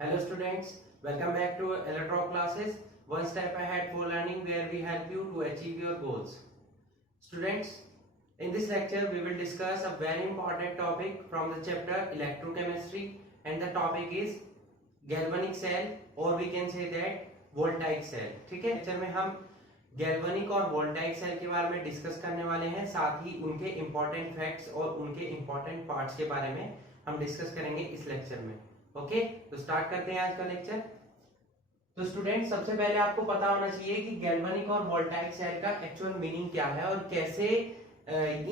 Hello students, welcome back to Electro classes. One step ahead for learning where we help you to achieve your goals. Students, in this lecture we will discuss a very important topic from the chapter electrochemistry and the topic is galvanic cell or we can say that voltaic cell. ठीक है, lecture में हम galvanic और voltaic cell के बारे में discuss करने वाले हैं, साथ ही उनके इंपॉर्टेंट फैक्ट्स और उनके इंपॉर्टेंट पार्ट्स के बारे में हम डिस्कस करेंगे इस लेक्चर में। ओके, तो स्टार्ट करते हैं आज का लेक्चर। तो स्टूडेंट, सबसे पहले आपको पता होना चाहिए कि गैल्वेनिक और वोल्टाइक सेल का एक्चुअल मीनिंग क्या है और कैसे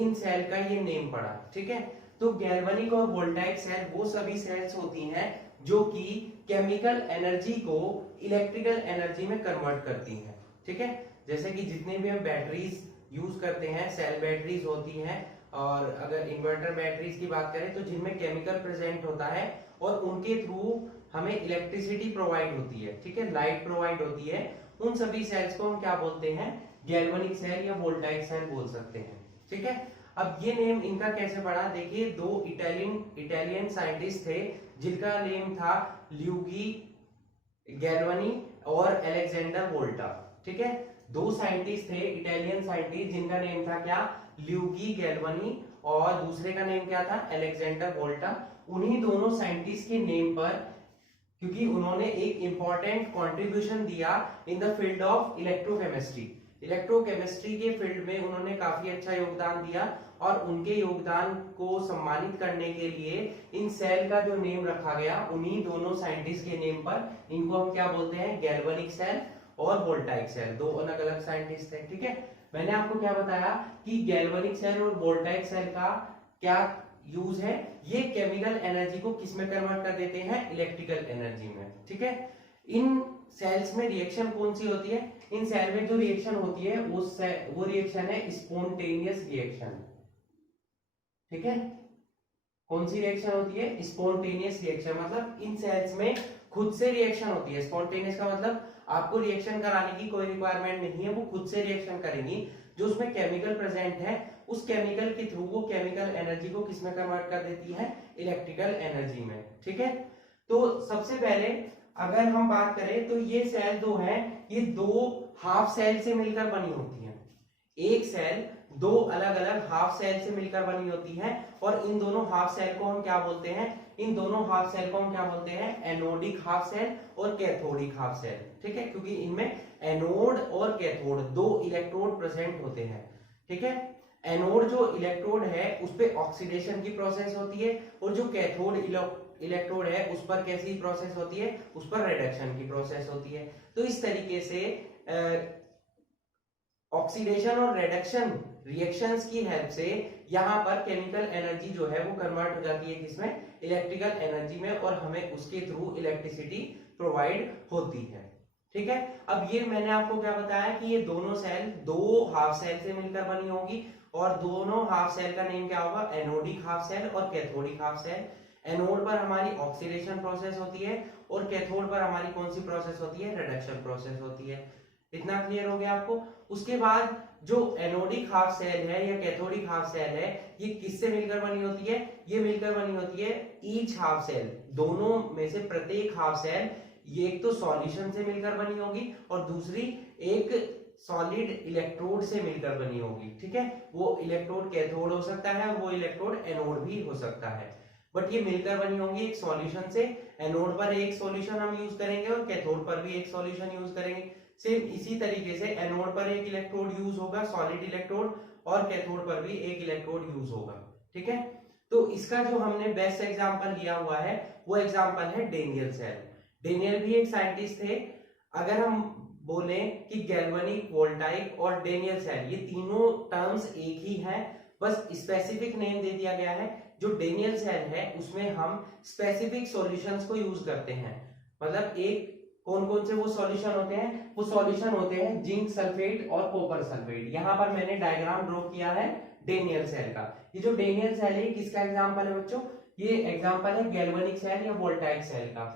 इन सेल का ये नेम पड़ा। ठीक है, तो गैल्वेनिक और वोल्टाइक सेल वो सभी सेल्स होती हैं जो कि केमिकल एनर्जी को इलेक्ट्रिकल एनर्जी में कन्वर्ट करती हैं। ठीक है, जैसे कि जितने भी हम बैटरीज यूज करते हैं, सेल बैटरीज होती हैं, और अगर इन्वर्टर बैटरीज की बात करें तो जिनमें केमिकल प्रेजेंट होता है और उनके थ्रू हमें इलेक्ट्रिसिटी प्रोवाइड होती है। ठीक है, लाइट प्रोवाइड होती है। उन सभी सेल्स को हम क्या बोलते हैं? गैल्वेनिक सेल या वोल्टाइक सेल बोल सकते हैं। ठीक है, अब ये नेम इनका कैसे पड़ा? देखिए, दो इटालियन साइंटिस्ट थे जिनका नेम था ल्यूगी गैल्वानी और अलेक्जेंडर वोल्टा। ठीक है, दो साइंटिस्ट थे, इटालियन साइंटिस्ट, जिनका नेम था क्या? ल्यूगी गैल्वानी, और दूसरे का नेम क्या था? अलेक्जेंडर वोल्टा। उन्हीं दोनों साइंटिस्ट के नेम पर, क्योंकि उन्होंने एक इंपॉर्टेंट कंट्रीब्यूशन दिया in the field of electrochemistry. Electrochemistry के फील्ड में उन्होंने काफी अच्छा योगदान दिया और उनके योगदान को सम्मानित करने के लिए इन सेल का जो नेम रखा गया उन्हीं दोनों साइंटिस्ट के नेम पर। इनको हम क्या बोलते हैं? गैल्वेनिक सेल और वोल्टाइक सेल। दो अलग अलग साइंटिस्ट थे। ठीक है, मैंने आपको क्या बताया कि गैल्वेनिक सेल और वोल्टाइक सेल का क्या यूज है? ये केमिकल एनर्जी को किस में कन्वर्ट कर देते हैं? इलेक्ट्रिकल एनर्जी में। ठीक है, इन सेल्स में रिएक्शन कौन सी होती है? इन सेल में जो रिएक्शन होती है वो रिएक्शन है स्पॉन्टेनियस रिएक्शन। ठीक है, कौन सी रिएक्शन होती है? Spontaneous reaction. मतलब इन सेल्स में खुद से रिएक्शन होती है। स्पॉन्टेनियस का मतलब आपको रिएक्शन कराने की कोई रिक्वायरमेंट नहीं है, वो खुद से रिएक्शन करेंगी। जो उसमें केमिकल प्रेजेंट है उस केमिकल के थ्रू वो केमिकल एनर्जी को किसमें कन्वर्ट कर देती है? इलेक्ट्रिकल एनर्जी में। ठीक है, तो सबसे पहले अगर हम बात करें तो ये सेल दो है, ये दो हाफ सेल से मिलकर बनी होती है। एक सेल दो अलग अलग हाफ सेल से मिलकर बनी होती है और इन दोनों हाफ सेल को हम क्या बोलते हैं? इन दोनों हाफ सेल को हम क्या बोलते हैं? एनोडिक हाफ सेल और कैथोडिक हाफ सेल। ठीक है, क्योंकि इनमें एनोड और कैथोड दो इलेक्ट्रोड प्रेजेंट होते हैं। ठीक है, एनोड जो इलेक्ट्रोड है उस पे ऑक्सीडेशन की प्रोसेस होती है और जो कैथोड इलेक्ट्रोड है उस पर कैसी प्रोसेस होती है? उस पर रिडक्शन की प्रोसेस होती है। तो इस तरीके से ऑक्सीडेशन और रिडक्शन रिएक्शंस की हेल्प से यहाँ पर केमिकल एनर्जी जो है वो कन्वर्ट हो जाती है किसमें? इलेक्ट्रिकल एनर्जी में, और हमें उसके थ्रू इलेक्ट्रिसिटी प्रोवाइड होती है। ठीक है, अब ये मैंने आपको क्या बताया कि ये दोनों सेल दो हाफ सेल से मिलकर बनी होगी और दोनों हाफ सेल का नेम क्या होगा? एनोडिक हाफ सेल और कैथोडिक हाफ सेल। एनोड पर हमारी ऑक्सीडेशन प्रोसेस होती है और कैथोड पर हमारी कौन सी प्रोसेस होती है? रिडक्शन प्रोसेस होती है। इतना क्लियर हो गया आपको? उसके बाद जो एनोडिक हाफ सेल है या कैथोडिक हाफ सेल है, ये किससे मिलकर बनी होती है? ये मिलकर बनी होती है ईच हाफ सेल, दोनों में से प्रत्येक हाफ सेल, ये एक तो सॉल्यूशन से मिलकर बनी होगी और दूसरी एक सॉलिड इलेक्ट्रोड से मिलकर बनी होगी। ठीक है, वो इलेक्ट्रोड कैथोड हो सकता है और वो इलेक्ट्रोड एनोड भी हो सकता है, बट ये मिलकर बनी होंगी एक सॉल्यूशन से। एनोड पर एक सॉल्यूशन हम यूज करेंगे और कैथोड पर भी एक सॉल्यूशन यूज करेंगे। सिर्फ इसी तरीके से एनोड पर एक इलेक्ट्रोड यूज होगा, सॉलिड इलेक्ट्रोड, और कैथोड पर भी एक इलेक्ट्रोड यूज होगा। ठीक है, तो इसका जो हमने बेस्ट एग्जांपल लिया हुआ है वो एग्जांपल है डेनियल सेल। डेनियल भी एक साइंटिस्ट थे। अगर हम बोले कि गैल्वेनिक, वोल्टाइक और डेनियल सेल, ये तीनों टर्म्स एक ही है, बस स्पेसिफिक नेम दे दिया गया है। जो डेनियल सेल है उसमें हम स्पेसिफिक सॉल्यूशंस को यूज करते हैं। मतलब एक कौन कौन से वो सॉल्यूशन होते हैं? वो सॉल्यूशन होते हैं जिंक सल्फेट और कॉपर सल्फेट। यहां पर मैंने डायग्राम ड्रॉ किया है डेनियल सेल का। ये जो डेनियल सेल है किसका एग्जांपल है बच्चों? ये एग्जांपल है गैल्वेनिक सेल या वोल्टाइक सेल का।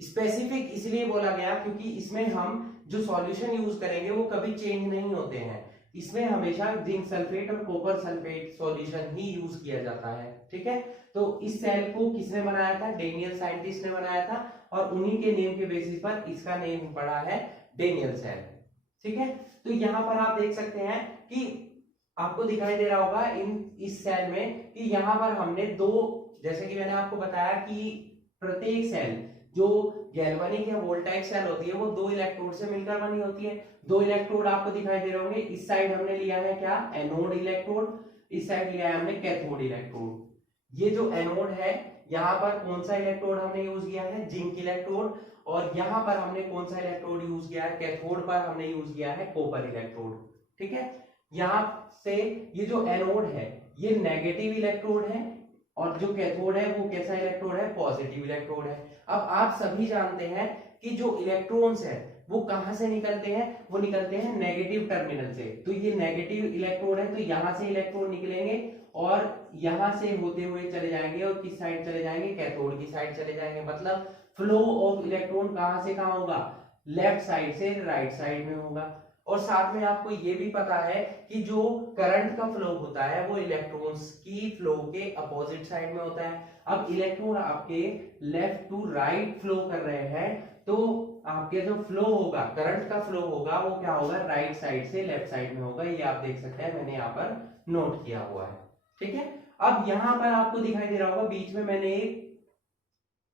स्पेसिफिक इसलिए बोला गया क्योंकि इसमें हम जो सॉल्यूशन यूज करेंगे वो कभी चेंज नहीं होते हैं। इसमें हमेशा जिंक सल्फेट और कॉपर सल्फेट सॉल्यूशन ही यूज किया जाता है। ठीक है, तो इस सेल को किसने बनाया था? डेनियल साइंटिस्ट ने बनाया था और उन्हीं के नेम के बेसिस पर इसका नेम पड़ा है डेनियल सेल। ठीक है, तो यहाँ पर आप देख सकते हैं कि आपको दिखाई दे रहा होगा इस सेल में कि यहाँ पर हमने दो, जैसे कि मैंने आपको बताया कि प्रत्येक सेल जो गैल्वेनिक या वोल्टाइक सेल होती है वो दो इलेक्ट्रोड से मिलकर बनी होती है। दो इलेक्ट्रोड आपको दिखाई दे रहे होंगे, इस साइड हमने लिया है क्या, एनोड इलेक्ट्रोड, इस साइड लिया है हमने कैथोड इलेक्ट्रोड। ये जो एनोड है यहाँ पर कौन सा इलेक्ट्रोड हमने यूज किया है, जिंक इलेक्ट्रोड, और यहाँ पर हमने कौन सा इलेक्ट्रोड यूज किया है, कैथोड पर हमने यूज किया है कॉपर इलेक्ट्रोड। ठीक है, यहाँ से ये जो एनोड है ये नेगेटिव इलेक्ट्रोड है और जो कैथोड है वो कैसा इलेक्ट्रोड है, पॉजिटिव इलेक्ट्रोड है। अब आप सभी जानते हैं कि जो इलेक्ट्रॉन्स है वो कहां से निकलते हैं, वो निकलते हैं नेगेटिव टर्मिनल से। तो ये नेगेटिव इलेक्ट्रोड है तो यहां से इलेक्ट्रॉन निकलेंगे और यहां से होते हुए चले जाएंगे और किस साइड चले जाएंगे, कैथोड की साइड चले जाएंगे। मतलब फ्लो ऑफ इलेक्ट्रॉन कहां से कहां होगा, लेफ्ट साइड से राइट साइड में होगा। और साथ में आपको ये भी पता है कि जो करंट का फ्लो होता है वो इलेक्ट्रॉन्स की फ्लो के अपोजिट साइड में होता है। अब इलेक्ट्रॉन आपके लेफ्ट टू राइट फ्लो कर रहे हैं तो आपके जो फ्लो होगा, करंट का फ्लो होगा वो क्या होगा, राइट साइड से लेफ्ट साइड में होगा। ये आप देख सकते हैं, मैंने यहाँ पर नोट किया हुआ है। ठीक है, अब यहाँ पर आपको दिखाई दे रहा होगा बीच में मैंने एक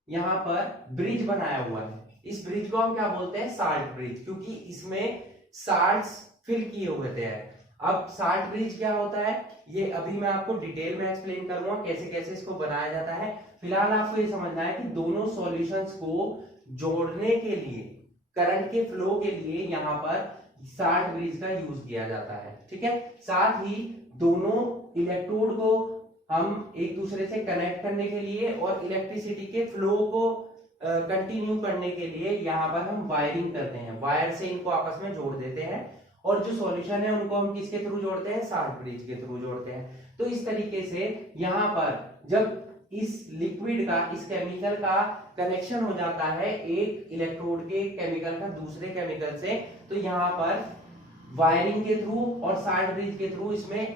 यहाँ पर ब्रिज बनाया हुआ है। इस ब्रिज को हम क्या बोलते हैं, साल्ट ब्रिज, क्योंकि इसमें साल्ट्स फिल किए हुए थे। अब साल्ट ब्रिज क्या होता है ये अभी मैं आपको डिटेल में एक्सप्लेन करूंगा कैसे कैसे इसको बनाया जाता है। फिलहाल आपको ये समझना है कि दोनों सॉल्यूशंस को जोड़ने के लिए, करंट के फ्लो के लिए यहाँ पर साल्ट ब्रिज का यूज किया जाता है। ठीक है, साथ ही दोनों इलेक्ट्रोड को हम एक दूसरे से कनेक्ट करने के लिए और इलेक्ट्रिसिटी के फ्लो को कंटिन्यू करने के लिए यहाँ पर हम वायरिंग करते हैं, वायर से इनको आपस में जोड़ देते हैं। और जो सॉल्यूशन है उनको हम किसके थ्रू जोड़ते हैं, साल्ट ब्रिज के थ्रू जोड़ते हैं। तो इस तरीके से यहाँ पर जब इस लिक्विड का, इस केमिकल का कनेक्शन हो जाता है एक इलेक्ट्रोड के केमिकल का दूसरे केमिकल से, तो यहाँ पर वायरिंग के थ्रू और साल्ट ब्रिज के थ्रू इसमें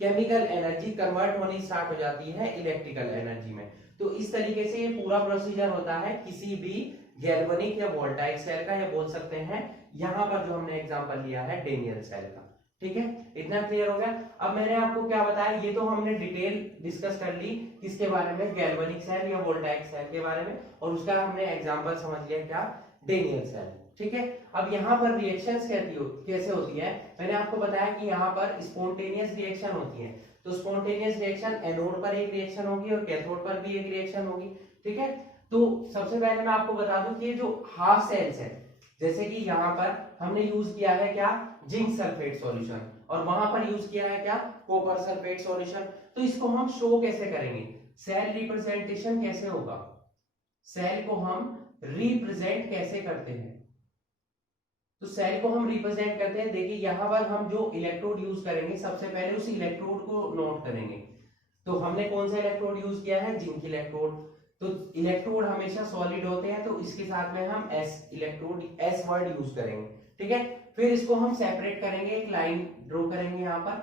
केमिकल एनर्जी कन्वर्ट होनी स्टार्ट हो जाती है इलेक्ट्रिकल एनर्जी में। तो इस तरीके से ये पूरा प्रोसीजर होता है किसी भी गैल्वेनिक या वोल्टाइक सेल का, या बोल सकते हैं यहाँ पर जो हमने एग्जांपल लिया है डेनियल सेल का। ठीक है, इतना क्लियर हो गया। अब मैंने आपको क्या बताया, ये तो हमने डिटेल डिस्कस कर ली किसके बारे में, गैल्वेनिक सेल या वोल्टाइक सेल के बारे में, और उसका हमने एग्जांपल समझ लिया क्या, डेनियल सेल। ठीक है, अब यहाँ पर रिएक्शंस कैसे होती है, मैंने आपको बताया कि यहाँ पर स्पॉन्टेनियस रिएक्शन होती है। तो स्पॉन्टेनियस रिएक्शन एनोड पर एक रिएक्शन होगी और कैथोड पर भी एक रिएक्शन होगी। ठीक है, तो सबसे पहले मैं आपको बता दूं कि ये जो हाफ सेल्स है, जैसे कि यहाँ पर हमने यूज किया है क्या, जिंक सल्फेट सॉल्यूशन, और वहां पर यूज किया है क्या, कॉपर सल्फेट सॉल्यूशन। तो इसको हम शो कैसे करेंगे, सेल रिप्रेजेंटेशन कैसे होगा, सेल को हम रिप्रेजेंट कैसे करते हैं। तो सेल को हम रिप्रेजेंट करते हैं, देखिए यहाँ पर हम जो इलेक्ट्रोड यूज करेंगे सबसे पहले उस इलेक्ट्रोड को नोट करेंगे। तो हमने कौन सा इलेक्ट्रोड यूज किया है, जिंक इलेक्ट्रोड। तो इलेक्ट्रोड हमेशा सॉलिड होते हैं तो इसके साथ में हम S electrode, S word use करेंगे। ठीक है, फिर इसको हम सेपरेट करेंगे, एक लाइन ड्रॉ करेंगे यहाँ पर।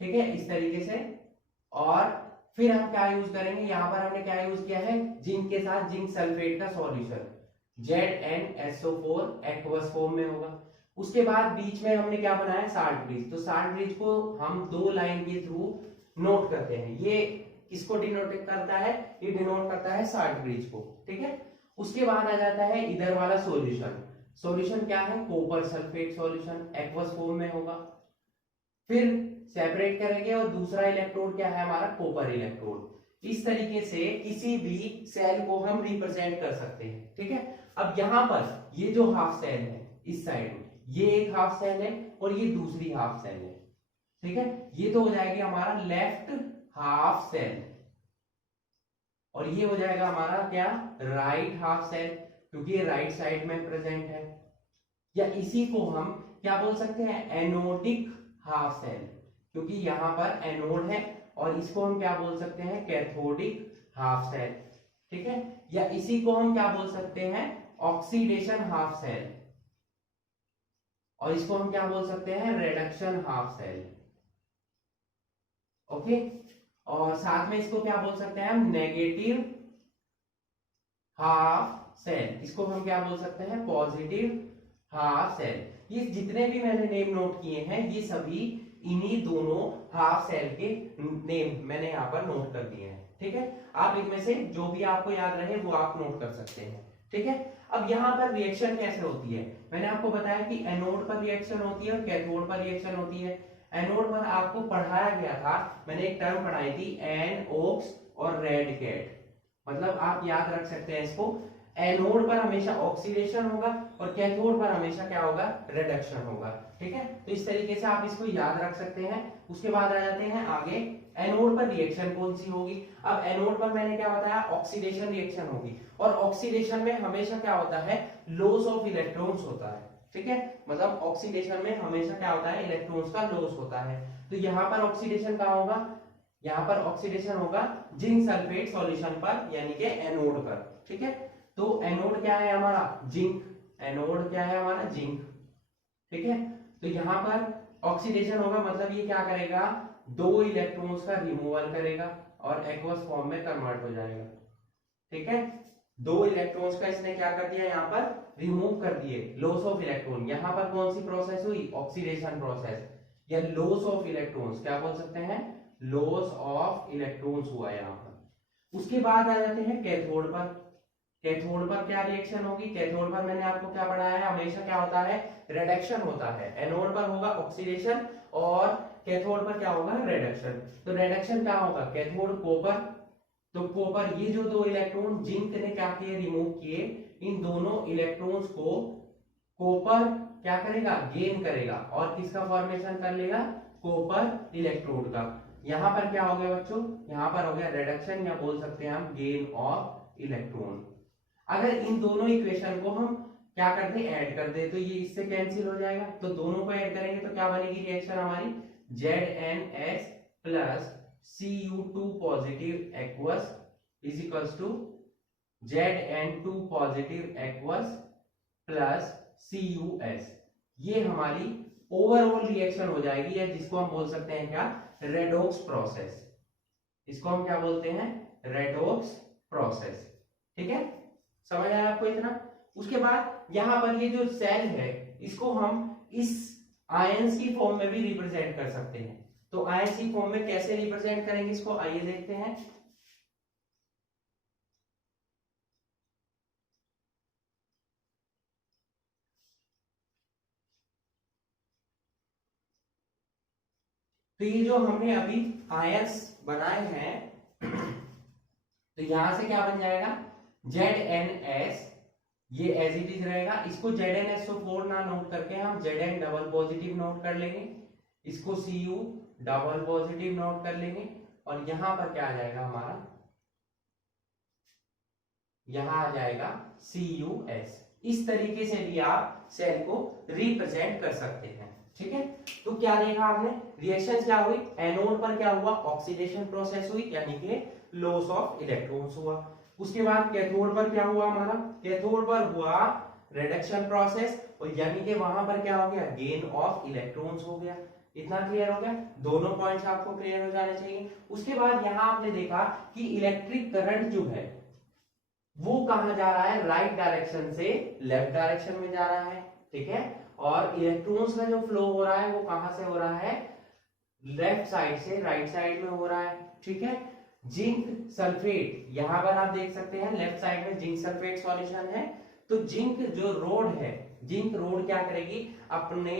ठीक है, इस तरीके से, और फिर हम क्या यूज करेंगे, यहाँ पर हमने क्या यूज किया है, जिंक के साथ जिंक सल्फेट का सॉल्यूशन, ZnSO4 एक्वस फॉर्म में होगा। उसके बाद बीच में हमने क्या बनाया, साल्ट ब्रिज। तो साल्ट ब्रिज को हम दो लाइन के थ्रू नोट करते हैं। ये किसको डिनोट करता है, ये डिनोट करता है साल्ट ब्रिज को। ठीक है, उसके बाद आ जाता है इधर वाला सॉल्यूशन। सॉल्यूशन क्या है, copper sulphate solution, aqueous form में होगा। फिर सेपरेट करेंगे और दूसरा इलेक्ट्रोड क्या है हमारा, कॉपर इलेक्ट्रोड। इस तरीके से किसी भी सेल को हम रिप्रेजेंट कर सकते हैं। ठीक है, अब यहाँ पर ये जो हाफ सेल है इस साइड में, ये एक हाफ सेल है और ये दूसरी हाफ सेल है। ठीक है, ये तो हो जाएगी हमारा लेफ्ट हाफ सेल, और ये हो जाएगा हमारा क्या, राइट हाफ सेल, क्योंकि ये राइट साइड में प्रेजेंट है। या इसी को हम क्या बोल सकते हैं, एनोडिक हाफ सेल, क्योंकि यहाँ पर एनोड है, और इसको हम क्या बोल सकते हैं, कैथोडिक हाफ सेल। ठीक है, या इसी को हम क्या बोल सकते हैं, ऑक्सीडेशन हाफ सेल, और इसको हम क्या बोल सकते हैं, रिडक्शन हाफ सेल। ओके, और साथ में इसको क्या बोल सकते हैं हम, नेगेटिव हाफ सेल, इसको हम क्या बोल सकते हैं, पॉजिटिव हाफ सेल। ये जितने भी मैंने नेम नोट किए हैं ये सभी इन्हीं दोनों हाफ सेल के नेम मैंने यहाँ पर नोट कर दिए हैं। ठीक है, आप इनमें से जो भी आपको याद रहे वो आप नोट कर सकते हैं। ठीक है, अब यहाँ पर रिएक्शन कैसे होती है, मैंने आपको बताया कि एनोड पर रिएक्शन होती है और कैथोड पर रिएक्शन होती है। एनोड पर आपको पढ़ाया गया था, मैंने एक टर्म पढ़ाई थी एनओक्स और रेड कैट, मतलब आप याद रख सकते हैं इसको, एनोड पर हमेशा ऑक्सीडेशन होगा और कैथोड पर हमेशा क्या होगा, रिडक्शन होगा। ठीक है, तो इस तरीके से आप इसको याद रख सकते हैं। उसके बाद आ जाते हैं आगे, एनोड पर रिएक्शन कौन सी होगी। अब एनोड पर मैंने क्या बताया, ऑक्सीडेशन रिएक्शन होगी, और ऑक्सीडेशन में हमेशा क्या होता है, लॉस ऑफ इलेक्ट्रॉन्स होता है। ठीक है, मतलब ऑक्सीडेशन में हमेशा क्या होता है, इलेक्ट्रॉन्स का लॉस होता है। तो यहाँ पर ऑक्सीडेशन कहाँ होगा, यहाँ पर ऑक्सीडेशन होगा जिंक सल्फेट सॉल्यूशन पर, यानी कि एनोड पर। ठीक है, तो एनोड क्या है हमारा, जिंक, एनोड क्या है हमारा, जिंक। ठीक है, तो यहाँ पर ऑक्सीडेशन होगा, मतलब ये क्या करेगा, दो इलेक्ट्रॉन्स का रिमूवल करेगा और एक्वस फॉर्म में कन्वर्ट हो जाएगा। ठीक है, दो इलेक्ट्रॉन्स का इसने क्या कर दिया, यहाँ पर रिमूव कर दिए, लॉस ऑफ इलेक्ट्रॉन। यहाँ पर कौन सी प्रोसेस हुई, ऑक्सीडेशन प्रोसेस, या लॉस ऑफ इलेक्ट्रॉन्स, क्या बोल सकते हैं, लॉस ऑफ इलेक्ट्रॉन्स हुआ यहाँ पर। उसके बाद आ जाते हैं कैथोड पर। कैथोड पर क्या रिएक्शन होगी, कैथोड पर मैंने आपको क्या पढ़ाया है, हमेशा क्या होता है, रिडक्शन होता है। एनोड पर होगा ऑक्सीडेशन और कैथोड पर क्या होगा, रिडक्शन। तो रिडक्शन क्या होगा, कैथोड कॉपर, तो कॉपर, ये जो दो इलेक्ट्रॉन जिंक ने क्या किए, रिमूव किए, इन दोनों इलेक्ट्रॉन्स को कॉपर क्या करेगा, गेन करेगा और किसका फॉर्मेशन कर लेगा, कॉपर इलेक्ट्रोड का। यहां पर क्या हो गया बच्चों, यहां पर हो गया रिडक्शन, या बोल सकते हैं हम गेन ऑफ इलेक्ट्रॉन। अगर इन दोनों इक्वेशन को हम क्या कर दे, ऐड कर दे, तो ये इससे कैंसिल हो जाएगा, तो दोनों को ऐड करेंगे तो क्या बनेगी रिएक्शन हमारी, ZnS plus Cu2 positive aqueous is equals to Zn2 positive aqueous plus CuS। ये हमारी ओवरऑल रिएक्शन हो जाएगी, या जिसको हम बोल सकते हैं क्या, रेडॉक्स प्रोसेस। इसको हम क्या बोलते हैं, रेडॉक्स प्रोसेस। ठीक है, समझ आया आपको इतना। उसके बाद यहां पर ये जो सेल है, इसको हम इस आयंस की फॉर्म में भी रिप्रेजेंट कर सकते हैं। तो आयंस की फॉर्म में कैसे रिप्रेजेंट करेंगे इसको, आइए देखते हैं। तो ये जो हमने अभी आयंस बनाए हैं, तो यहां से क्या बन जाएगा, ZnS, ये एज इट इज रहेगा। इसको ZnSO4 ना नोट करके हम Zn डबल पॉजिटिव नोट कर लेंगे, इसको Cu डबल पॉजिटिव नोट कर लेंगे, और यहां पर क्या आ जाएगा हमारा, यहां आ जाएगा CuS। इस तरीके से भी आप सेल को रिप्रेजेंट कर सकते हैं। ठीक है, तो क्या देखा आपने, रिएक्शन क्या हुई, एनोड पर क्या हुआ, ऑक्सीडेशन प्रोसेस हुई, यानी कि लॉस ऑफ इलेक्ट्रॉन्स हुआ। उसके बाद कैथोड पर क्या हुआ हमारा, कैथोड पर हुआ रिडक्शन प्रोसेस, और यानी कि वहां पर क्या हो गया, गेन ऑफ इलेक्ट्रॉन्स हो गया। इतना क्लियर हो गया, दोनों पॉइंट्स आपको क्लियर हो जाने चाहिए। उसके बाद यहां आपने देखा कि इलेक्ट्रिक करंट जो है वो कहां जा रहा है, राइट डायरेक्शन से लेफ्ट डायरेक्शन में जा रहा है। ठीक है, और इलेक्ट्रॉन्स का जो फ्लो हो रहा है वो कहां से हो रहा है, लेफ्ट साइड से राइट साइड में हो रहा है। ठीक है, जिंक सल्फेट, यहां पर आप देख सकते हैं लेफ्ट साइड में जिंक सल्फेट सॉल्यूशन है। तो जिंक जो रोड है, जिंक रोड क्या करेगी, अपने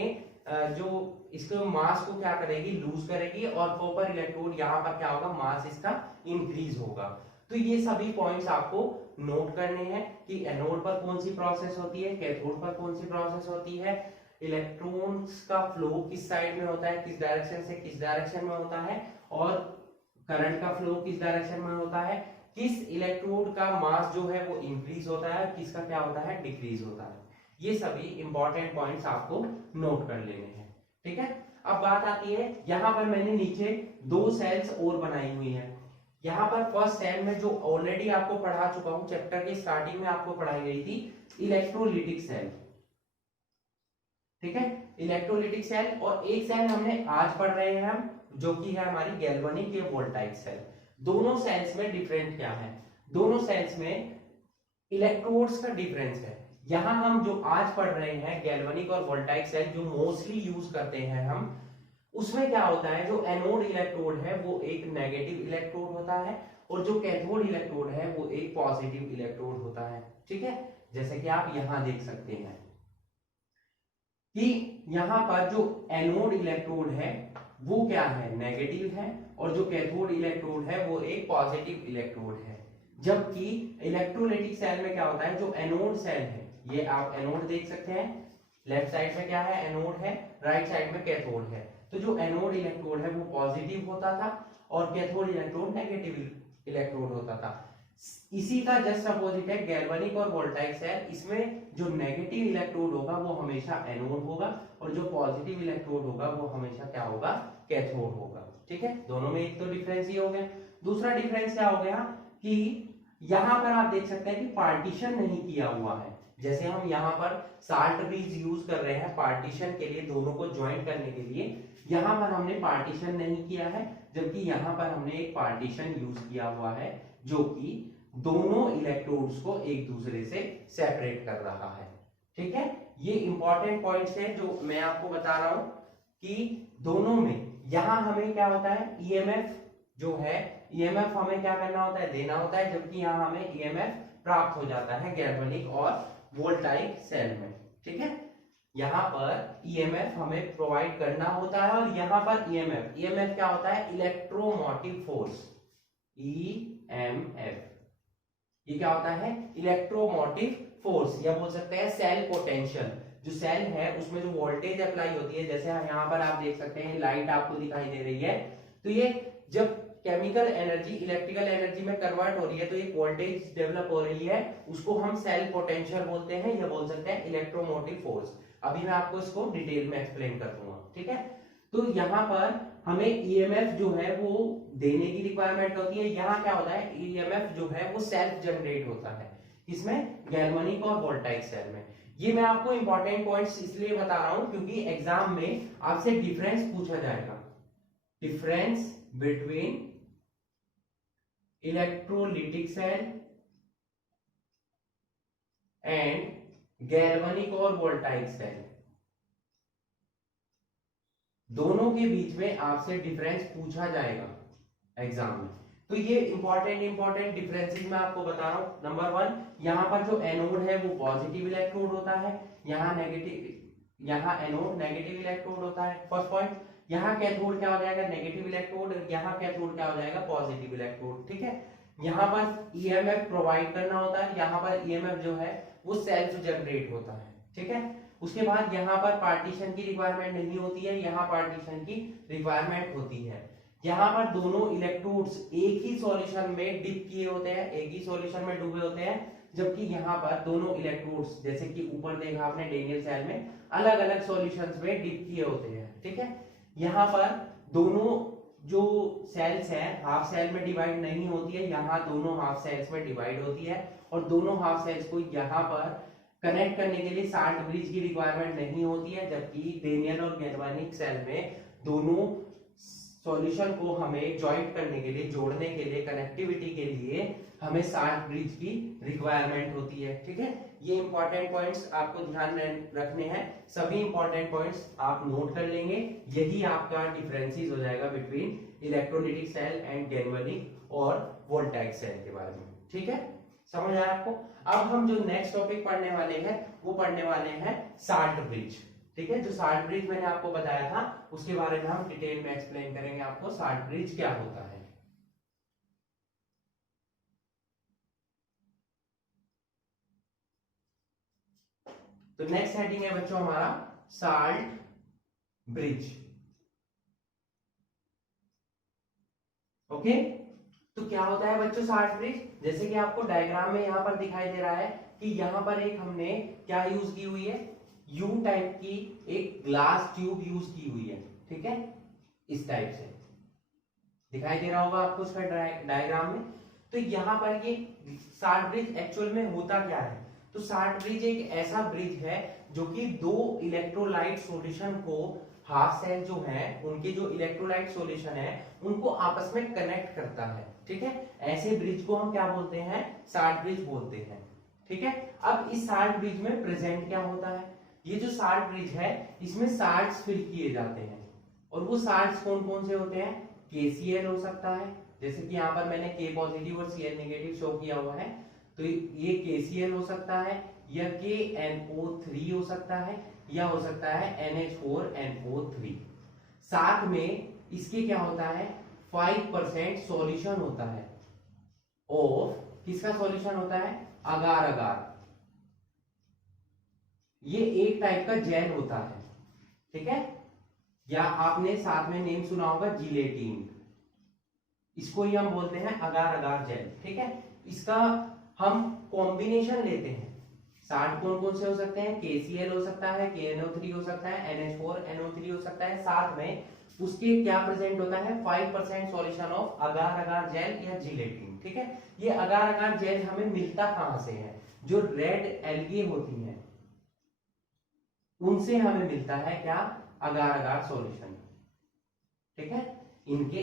जो इसको मास को क्या करेगी, लूज करेगी, और कॉपर इलेक्ट्रोड यहां पर क्या होगा, मास इसका इंक्रीज होगा। तो ये सभी पॉइंट्स आपको नोट करने हैं कि एनोड पर कौन सी प्रोसेस होती है, कैथोड पर कौन सी प्रोसेस होती है, इलेक्ट्रॉन्स का फ्लो किस साइड में होता है, किस डायरेक्शन से किस डायरेक्शन में होता है, और करंट का फ्लो किस डायरेक्शन में होता है, किस इलेक्ट्रोड का मास जो है वो इंक्रीज होता है, किसका क्या होता है, डिक्रीज होता है। ये सभी इंपॉर्टेंट पॉइंट्स आपको नोट कर लेने हैं। ठीक है, अब बात आती है, यहां पर मैंने नीचे दो सेल्स और बनाई हुई है। यहां पर फर्स्ट सेल में जो ऑलरेडी आपको पढ़ा चुका हूं, चैप्टर के स्टार्टिंग में आपको पढ़ाई गई थी, इलेक्ट्रोलिटिक सेल। ठीक है, इलेक्ट्रोलिटिक सेल, और एक सेल हमने आज पढ़ रहे हैं हम, जो कि है हमारी गैल्वेनिक या वोल्टाइक सेल। दोनों सेल्स में डिफरेंट क्या है, दोनों सेल्स में इलेक्ट्रोड्स का डिफरेंस है। यहाँ हम जो आज पढ़ रहे हैं गैल्वेनिक और वोल्टाइक सेल जो मोस्टली यूज करते हैं हम, उसमें क्या होता है, जो एनोड इलेक्ट्रोड है वो एक नेगेटिव इलेक्ट्रोड होता है और जो कैथोड इलेक्ट्रोड है वो एक पॉजिटिव इलेक्ट्रोड होता है। ठीक है, जैसे कि आप यहां देख सकते हैं कि यहां पर जो एनोड इलेक्ट्रोड है वो क्या है, नेगेटिव है, और जो कैथोड इलेक्ट्रोड है वो एक पॉजिटिव इलेक्ट्रोड है। जबकि इलेक्ट्रोलाइटिक सेल में क्या होता है, जो एनोड सेल है, ये आप एनोड देख सकते हैं, लेफ्ट साइड में क्या है, एनोड है, राइट साइड में कैथोड है। तो जो एनोड इलेक्ट्रोड है वो पॉजिटिव होता था और कैथोड इलेक्ट्रोड नेगेटिव इलेक्ट्रोड होता था। इसी का जस्ट अपोजिट है गैल्वेनिक और वोल्टाइक सेल। इसमें जो नेगेटिव इलेक्ट्रोड होगा वो हमेशा एनोड होगा और जो पॉजिटिव इलेक्ट्रोड होगा वो हमेशा क्या होगा, कैथोड होगा। ठीक है, दोनों में एक तो डिफरेंस ये हो गया। दूसरा डिफरेंस क्या हो गया कि यहां पर आप देख सकते हैं कि पार्टीशन नहीं किया हुआ है। जैसे हम यहाँ पर साल्ट ब्रिज यूज कर रहे हैं पार्टीशन के लिए, दोनों को ज्वाइंट करने के लिए, यहाँ पर हमने पार्टीशन नहीं किया है, जबकि यहाँ पर हमने एक पार्टीशन यूज किया हुआ है जो कि दोनों इलेक्ट्रोड्स को एक दूसरे से सेपरेट कर रहा है। ठीक है, ये इंपॉर्टेंट पॉइंट्स है जो मैं आपको बता रहा हूं कि दोनों में यहां हमें क्या होता है, ईएमएफ जो है, ईएमएफ हमें क्या करना होता है, देना होता है, जबकि यहां हमें ईएमएफ प्राप्त हो जाता है गैल्वेनिक और वोल्टाइक सेल में। ठीक है, यहाँ पर ईएमएफ हमें प्रोवाइड करना होता है और यहाँ पर ईएमएफ, ईएमएफ क्या होता है, इलेक्ट्रोमोटिव फोर्स, ईएमएफ, ये क्या होता है, इलेक्ट्रोमोटिव फोर्स, या बोल सकते हैं सेल पोटेंशियल। जो सेल है उसमें जो वोल्टेज अप्लाई होती है, जैसे यहाँ पर आप देख सकते हैं लाइट आपको दिखाई दे रही है, तो ये जब केमिकल एनर्जी इलेक्ट्रिकल एनर्जी में कन्वर्ट हो रही है तो एक वोल्टेज डेवलप हो रही है, उसको हम सेल पोटेंशियल बोलते हैं या बोल सकते हैं इलेक्ट्रोमोटिव फोर्स। अभी मैं आपको इसको डिटेल में एक्सप्लेन कर दूंगा। ठीक है, तो यहाँ पर हमें ईएमएफ जो है वो देने की रिक्वायरमेंट होती है। यहाँ क्या होता है, ईएमएफ जो है वो सेल्फ जनरेट होता है, इसमें गैल्वेनिक और वोल्टाइक सेल में। ये मैं आपको इंपॉर्टेंट पॉइंट्स इसलिए बता रहा हूं क्योंकि एग्जाम में आपसे डिफरेंस पूछा जाएगा, difference between electrolytic cell and galvanic और वोल्टाइक सेल, दोनों के बीच में आपसे डिफरेंस पूछा जाएगा एग्जाम में। तो ये इंपॉर्टेंट डिफरेंसेस मैं आपको बता रहा हूं। नंबर 1, यहाँ पर जो एनोड है वो पॉजिटिव इलेक्ट्रोड होता है, यहाँ नेगेटिव, यहाँ एनोड नेगेटिव इलेक्ट्रोड होता है, फर्स्ट पॉइंट। यहाँ कैथोड क्या हो जाएगा, नेगेटिव इलेक्ट्रोड, यहाँ कैथोड क्या हो जाएगा, पॉजिटिव इलेक्ट्रोड। ठीक है, यहाँ पर ईएमएफ प्रोवाइड करना होता है, यहाँ पर ईएमएफ जो है वो सेल्फ जनरेट होता है। ठीक है, उसके बाद यहाँ पर पार्टीशन की रिक्वायरमेंट नहीं होती है, यहाँ पार्टीशन की रिक्वायरमेंट होती है। यहाँ पर दोनों इलेक्ट्रोड्स एक ही सॉल्यूशन में डिप किए होते हैं, एक ही सॉल्यूशन में डूबे होते हैं, जबकि यहाँ पर दोनों इलेक्ट्रोड्स, जैसे कि ऊपर देखा आपने डेनियल सेल में, अलग अलग सॉल्यूशंस में डिप किए होते हैं। ठीक है, यहाँ पर दोनों जो सेल्स हैं हाफ सेल में डिवाइड नहीं होती है, यहाँ दोनों हाफ सेल्स में डिवाइड होती है, और दोनों हाफ सेल्स को यहाँ पर कनेक्ट करने के लिए साल्ट ब्रिज की रिक्वायरमेंट नहीं होती है, जबकि डेनियल और गैल्वेनिक सेल में दोनों सॉल्यूशन को हमें जॉइंट करने के लिए, जोड़ने के लिए, कनेक्टिविटी के लिए हमें साल्ट ब्रिज की रिक्वायरमेंट होती है। ठीक है, ये इंपॉर्टेंट पॉइंट्स आपको ध्यान रखने हैं, सभी इंपॉर्टेंट पॉइंट्स आप नोट कर लेंगे, यही आपका डिफरेंसेस हो जाएगा between electrolytic cell and galvanic और वोल्टाइक सेल के बारे में। ठीक है, समझ आया आपको। अब हम जो नेक्स्ट टॉपिक पढ़ने वाले हैं वो पढ़ने वाले हैं साल्ट ब्रिज। ठीक है, जो साल्ट ब्रिज मैंने आपको बताया था उसके बारे में हम डिटेल में एक्सप्लेन करेंगे आपको, साल्ट ब्रिज क्या होता है। तो नेक्स्ट हेडिंग है बच्चों हमारा साल्ट ब्रिज। ओके, तो क्या होता है बच्चों साल्ट ब्रिज, जैसे कि आपको डायग्राम में यहां पर दिखाई दे रहा है कि यहां पर एक हमने क्या यूज की हुई है, यू टाइप की एक ग्लास ट्यूब यूज की हुई है। ठीक है, इस टाइप से दिखाई दे रहा होगा आपको उसका डायग्राम में। तो यहाँ पर ये साल्ट ब्रिज एक्चुअल में होता क्या है, तो साल्ट ब्रिज एक ऐसा ब्रिज है जो कि दो इलेक्ट्रोलाइट सॉल्यूशन को, हाफ सेल जो है उनके जो इलेक्ट्रोलाइट सॉल्यूशन है उनको आपस में कनेक्ट करता है। ठीक है, ऐसे ब्रिज को हम क्या बोलते हैं, साल्ट ब्रिज बोलते हैं। ठीक है। अब इस साल्ट ब्रिज में प्रेजेंट क्या होता है, ये जो साल्ट ब्रिज है इसमें साल्ट्स फिल किए जाते हैं, और वो साल्ट्स कौन कौन से होते हैं, KCl हो सकता है, जैसे कि यहाँ पर मैंने K पॉजिटिव और Cl नेगेटिव शो किया हुआ है, तो ये KCl हो सकता है, या KNO3 हो सकता है, या हो सकता है NH4NO3। साथ में इसके क्या होता है, 5% सॉल्यूशन होता है ऑफ, किसका सॉल्यूशन होता है, अगार अगार, ये एक टाइप का जेल होता है, ठीक है। या आपने साथ में नेम सुना होगा जिलेटिन, इसको ही हम बोलते हैं अगार अगार जेल, ठीक है। इसका हम कॉम्बिनेशन लेते हैं, साल्ट कौन कौन से हो सकते हैं, KCl हो सकता है, KNO3 हो सकता है, NH4NO3 हो सकता है, साथ में उसके क्या प्रेजेंट होता है, 5% solution of agar agar gel या जिलेटिन, ठीक है। ये अगार अगार जेल हमें मिलता कहां से है, जो रेड एल्गे होती हैं उनसे हमें मिलता है क्या, अगार अगार सॉल्यूशन, ठीक है। इनके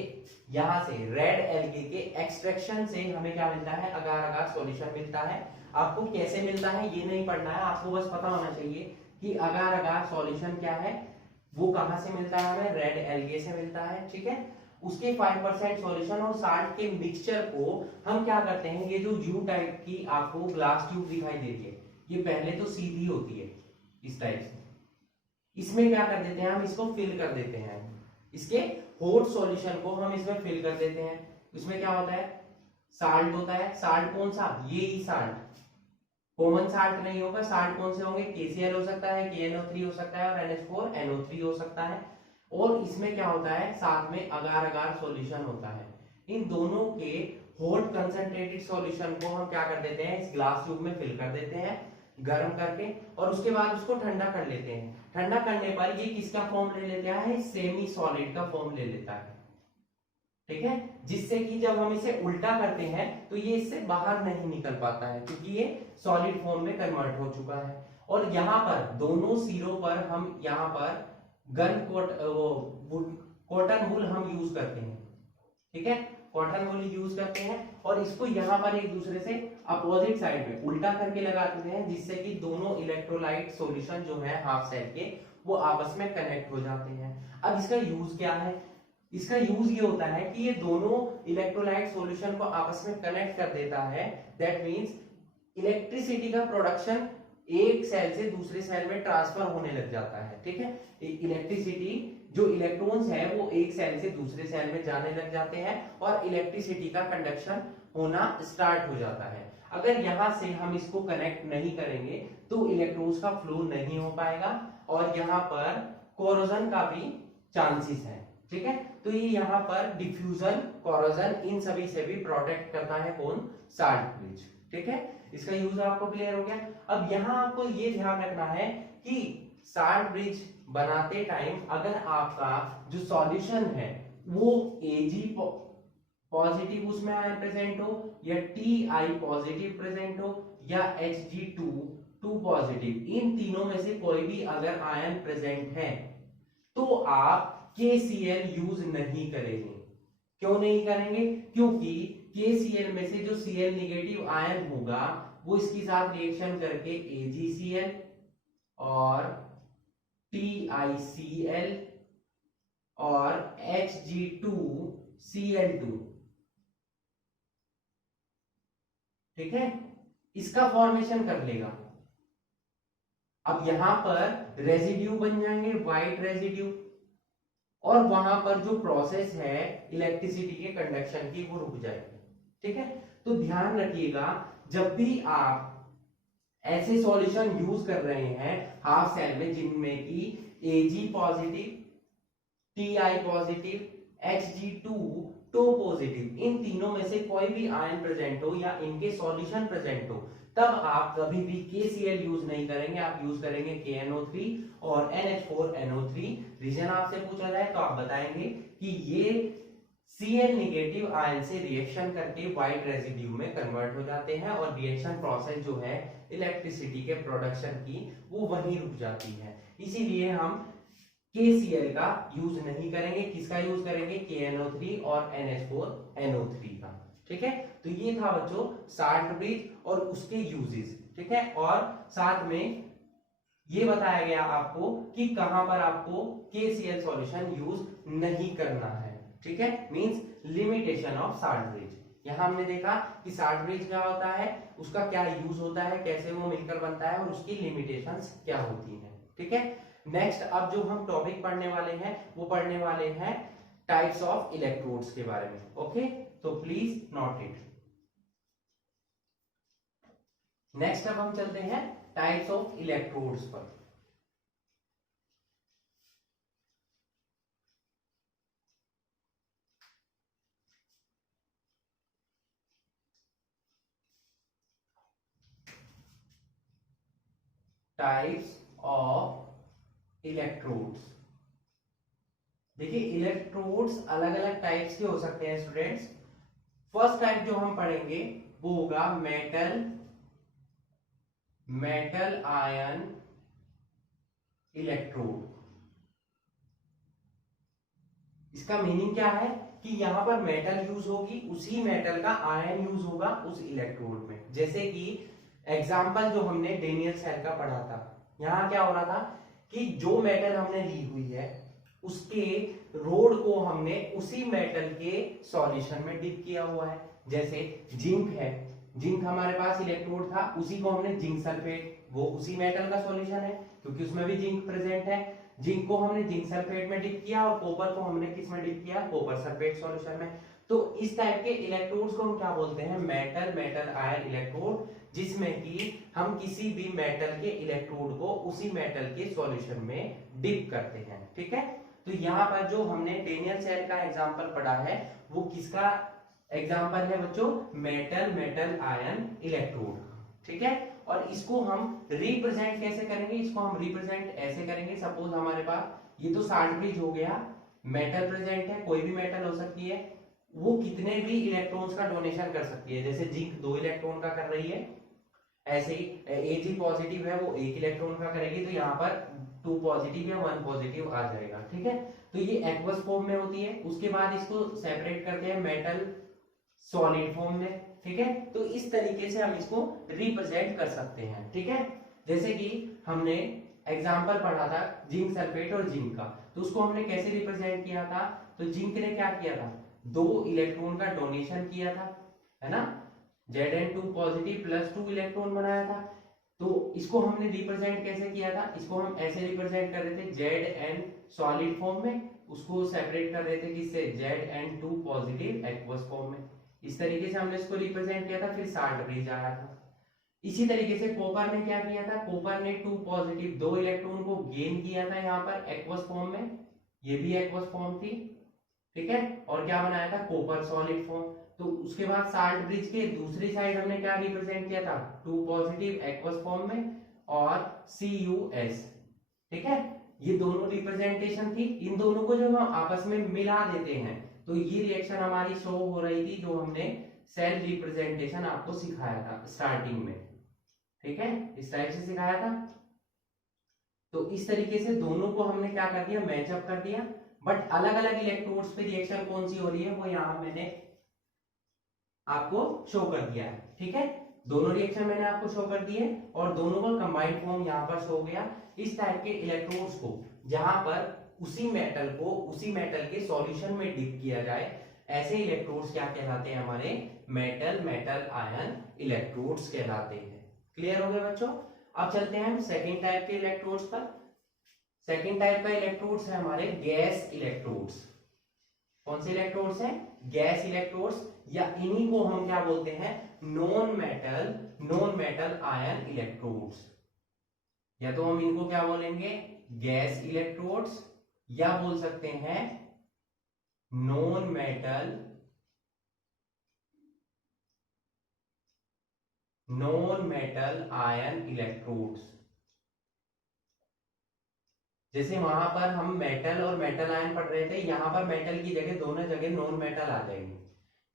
यहां से रेड एल्गे के एक्सट्रैक्शन से हमें क्या मिलता है, अगार अगार सॉल्यूशन मिलता है। आपको कैसे मिलता है ये नहीं पढ़ना है, आपको बस पता होना चाहिए कि अगार अगार सॉल्यूशन क्या है, वो कहां से मिलता है, हमें रेड एल्गे से मिलता है, ठीक है। उसके 5% सॉल्यूशन और साल्ट के मिक्सचर को हम क्या करते हैं, ये जो यू टाइप की आपको ग्लास ट्यूब दिखाई दे रही है, ये पहले तो सीधी होती है इस टाइप से, इसमें क्या कर देते हैं, हम इसको फिल कर देते हैं, इसके हॉट सॉल्यूशन को हम इसमें फिल कर देते हैं। इसमें क्या होता है, साल्ट होता है, साल्ट कौन सा, ये ही साल्ट, कॉमन साल्ट नहीं होगा, साल्ट कौन से होंगे, KCl हो सकता है, KNO3 हो सकता है, और NH4NO3 हो सकता है। और इसमें क्या होता है, साथ में अगार अगार सॉल्यूशन होता है। इन दोनों के हॉट कंसंट्रेटेड सॉल्यूशन को हम क्या कर देते हैं, इस ग्लास ट्यूब में फिल कर देते हैं गर्म करके, और उसके बाद उसको ठंडा कर लेते हैं। ठंडा करने पर ये किसका फॉर्म ले लेता है, सेमी सॉलिड का फॉर्म ले लेता है, ठीक है। जिससे कि जब हम इसे उल्टा करते हैं तो ये इससे बाहर नहीं निकल पाता है, क्योंकि ये सॉलिड फॉर्म में कन्वर्ट हो चुका है। और यहाँ पर दोनों सिरों पर हम यहाँ पर गन कॉटन वूल हम यूज करते हैं, ठीक है, कॉटन वूल यूज करते हैं, और इसको यहाँ पर एक दूसरे से अपोजिट साइड में उल्टा करके लगा देते हैं, जिससे कि दोनों इलेक्ट्रोलाइट सॉल्यूशन जो है हाफ सेल के वो आपस में कनेक्ट हो जाते हैं। अब इसका यूज क्या है, इसका यूज ये होता है कि ये दोनों इलेक्ट्रोलाइट सॉल्यूशन को आपस में कनेक्ट कर देता है, दैट मींस इलेक्ट्रिसिटी का प्रोडक्शन एक सेल से दूसरे सेल में ट्रांसफर होने लग जाता है, ठीक है। इलेक्ट्रिसिटी जो इलेक्ट्रॉन्स है वो एक सेल से दूसरे सेल में जाने लग जाते हैं, और इलेक्ट्रिसिटी का कंडक्शन होना स्टार्ट हो जाता है। अगर यहां से हम इसको कनेक्ट नहीं करेंगे तो इलेक्ट्रॉन्स का फ्लो नहीं हो पाएगा, और यहाँ पर कोरोजन का भी चांसेस है, ठीक है। तो ये यहाँ पर डिफ्यूजन, कोरोजन, इन सभी से भी प्रोटेक्ट करता है कौन, साल्ट ब्रिज, ठीक है। इसका यूज आपको क्लियर हो गया। अब यहाँ आपको ये ध्यान रखना है कि साल्ट ब्रिज बनाते टाइम अगर आपका जो सॉल्यूशन है वो Ag पॉजिटिव उसमें आयन प्रेजेंट हो, या Ti पॉजिटिव प्रेजेंट हो, या Hg2 पॉजिटिव, इन तीनों में से कोई भी अगर आयन प्रेजेंट है तो आप KCl यूज नहीं करेंगे। क्यों नहीं करेंगे, क्योंकि KCl में से जो Cl नेगेटिव आयन होगा वो इसके साथ रिएक्शन करके AgCl और TiCl और Hg2Cl2, ठीक है, इसका फॉर्मेशन कर लेगा। अब यहां पर रेजिड्यू बन जाएंगे, व्हाइट रेजिड्यू, और वहां पर जो प्रोसेस है इलेक्ट्रिसिटी के कंडक्शन की वो रुक जाएगी, ठीक है। तो ध्यान रखिएगा जब भी आप ऐसे सॉल्यूशन यूज कर रहे हैं हाफ सेल में जिनमें कि Ag positive, Ti positive, Hg2 positive, इन तीनों में से कोई भी आयन प्रेजेंट हो या इनके सॉल्यूशन प्रेजेंट हो, तब आप कभी भी KCl यूज नहीं करेंगे, आप यूज करेंगे KNO3 और NH4NO3। रीजन आपसे पूछा जाए तो आप बताएंगे कि ये Cl नेगेटिव आयन से रिएक्शन करके व्हाइट रेजिड्यू में कन्वर्ट हो जाते हैं, और रिएक्शन प्रोसेस जो है इलेक्ट्रिसिटी के प्रोडक्शन की वो वहीं रुक जाती है। इसीलिए हम KCl का यूज नहीं करेंगे, किसका यूज करेंगे, KNO3 और NH4NO3 का, ठीक है। तो ये था बच्चों साल्ट ब्रिज और उसके यूजेस, ठीक है। और साथ में ये बताया गया आपको कि कहां पर आपको KCl सॉल्यूशन यूज नहीं करना है, ठीक है। Means limitation of salt bridge. यहां हमने देखा कि साल्ट ब्रिज क्या होता है, उसका क्या यूज होता है, कैसे वो मिलकर बनता है और उसकी लिमिटेशंस क्या होती हैं, ठीक है। नेक्स्ट अब जो हम टॉपिक पढ़ने वाले हैं वो पढ़ने वाले हैं टाइप्स ऑफ इलेक्ट्रोड्स के बारे में। ओके, तो प्लीज नोट इट। नेक्स्ट अब हम चलते हैं टाइप्स ऑफ इलेक्ट्रोड्स पर। Types of electrodes. देखिए इलेक्ट्रोड्स अलग अलग टाइप्स के हो सकते हैं स्टूडेंट्स। फर्स्ट टाइप जो हम पढ़ेंगे वो होगा मेटल आयन इलेक्ट्रोड। इसका मीनिंग क्या है कि यहां पर मेटल यूज होगी, उसी मेटल का आयन यूज होगा उस इलेक्ट्रोड में। जैसे कि एग्जांपल जो हमने डेनियल सेल का पढ़ा था, यहां क्या हो रहा था कि जो मेटल हमने ली हुई है उसके रोड को हमने उसी मेटल के सॉल्यूशन में डिप किया हुआ है। जैसे जिंक है, जिंक हमारे पास इलेक्ट्रोड था, उसी को हमने जिंक सल्फेट, वो उसी मेटल का सॉल्यूशन है क्योंकि उसमें भी जिंक प्रेजेंट है। जिंक को हमने जिंक सल्फेट में डिप किया और कॉपर को हमने किस में डिप किया, कॉपर सल्फेट सॉल्यूशन में। तो इस टाइप के इलेक्ट्रोड्स को हम क्या बोलते हैं, मेटल आयन इलेक्ट्रोड, जिसमें कि हम किसी भी मेटल के इलेक्ट्रोड को उसी मेटल के सॉल्यूशन में डिप करते हैं, ठीक है। तो यहाँ पर जो हमने डेनियल सेल का एग्जांपल पढ़ा है वो किसका एग्जांपल है बच्चों, मेटल आयन इलेक्ट्रोड, ठीक है। और इसको हम रिप्रेजेंट कैसे करेंगे, इसको हम रिप्रेजेंट ऐसे करेंगे। सपोज हमारे पास ये तो साल्ट ब्रिज हो गया, मेटल प्रेजेंट है, कोई भी मेटल हो सकती है, वो कितने भी इलेक्ट्रॉन्स का डोनेशन कर सकती है। जैसे जिंक 2 इलेक्ट्रॉन का कर रही है, ऐसे ही Ag पॉजिटिव है वो 1 इलेक्ट्रॉन का करेगी, तो यहाँ पर 2 पॉजिटिव या 1 पॉजिटिव आ जाएगा, ठीक है। तो ये एक्वस फॉर्म में होती है। उसके बाद इसको सेपरेट करते हैं मेटल सॉलिड फॉर्म में, ठीक है। तो इस तरीके से हम इसको रिप्रेजेंट कर सकते हैं, ठीक है। जैसे कि हमने एग्जांपल पढ़ा था जिंक सल्फेट और जिंक का, तो उसको हमने कैसे रिप्रेजेंट किया था, तो जिंक ने क्या किया था, 2 इलेक्ट्रॉन का डोनेशन किया था, है ना, Zn2 पॉजिटिव प्लस 2 इलेक्ट्रॉन बनाया था। तो इसको हमने रिप्रेजेंट कैसे किया था, इसको हम ऐसे रिप्रेजेंट कर रहे थे Zn सॉलिड फॉर्म में, उसको सेपरेट कर रहे थे किससे, Zn2 पॉजिटिव एक्वस फॉर्म में। इस तरीके से हमने इसको रिप्रेजेंट किया था, फिर साल्ट ब्रिज आया था। इसी तरीके से कॉपर ने क्या किया था, कॉपर ने 2 पॉजिटिव 2 इलेक्ट्रॉन को गेन किया था यहाँ पर एक्वस फॉर्म में, ये भी एक्वस फॉर्म थी, ठीक है। और क्या बनाया था, कॉपर सॉलिड फॉर्म। तो उसके बाद साल्ट ब्रिज के दूसरी साइड हमने क्या रिप्रेजेंट किया था, 2 पॉजिटिव एक्वस फॉर्म में और CuS, ठीक है। ये दोनों रिप्रेजेंटेशन थी। इन दोनों को जब हम आपस में मिला देते हैं तो ये रिएक्शन हमारी शो हो रही थी, जो हमने सेल रिप्रेजेंटेशन आपको सिखाया था स्टार्टिंग में, ठीक है, इस टाइप से सिखाया था। तो इस तरीके से दोनों को हमने क्या कर दिया, मैचअप कर दिया। बट अलग अलग इलेक्ट्रोड्स पे रिएक्शन कौन सी हो रही है वो यहां मैंने आपको शो कर दिया है, ठीक है। दोनों रिएक्शन मैंने आपको शो कर दिए और दोनों का कंबाइंड फॉर्म यहाँ पर शो हो गया। इस टाइप के इलेक्ट्रोड्स को जहां पर उसी मेटल को उसी मेटल के सॉल्यूशन में डिप किया जाए, ऐसे इलेक्ट्रोड्स क्या कहलाते हैं, हमारे मेटल आयन इलेक्ट्रोड्स कहलाते हैं। क्लियर हो गए बच्चों। अब चलते हैं हम सेकेंड टाइप के इलेक्ट्रोड्स पर। सेकेंड टाइप का इलेक्ट्रोड्स है हमारे गैस इलेक्ट्रोड्स। कौन से इलेक्ट्रोड्स हैं, गैस इलेक्ट्रोड्स, या इन्हीं को हम क्या बोलते हैं, नॉन मेटल आयन इलेक्ट्रोड्स। या तो हम इनको क्या बोलेंगे, गैस इलेक्ट्रोड्स, या बोल सकते हैं नॉन मेटल आयन इलेक्ट्रोड्स। जैसे वहां पर हम मेटल और मेटल आयन पढ़ रहे थे, यहां पर मेटल की जगह दोनों जगह नॉन मेटल आ जाएंगे,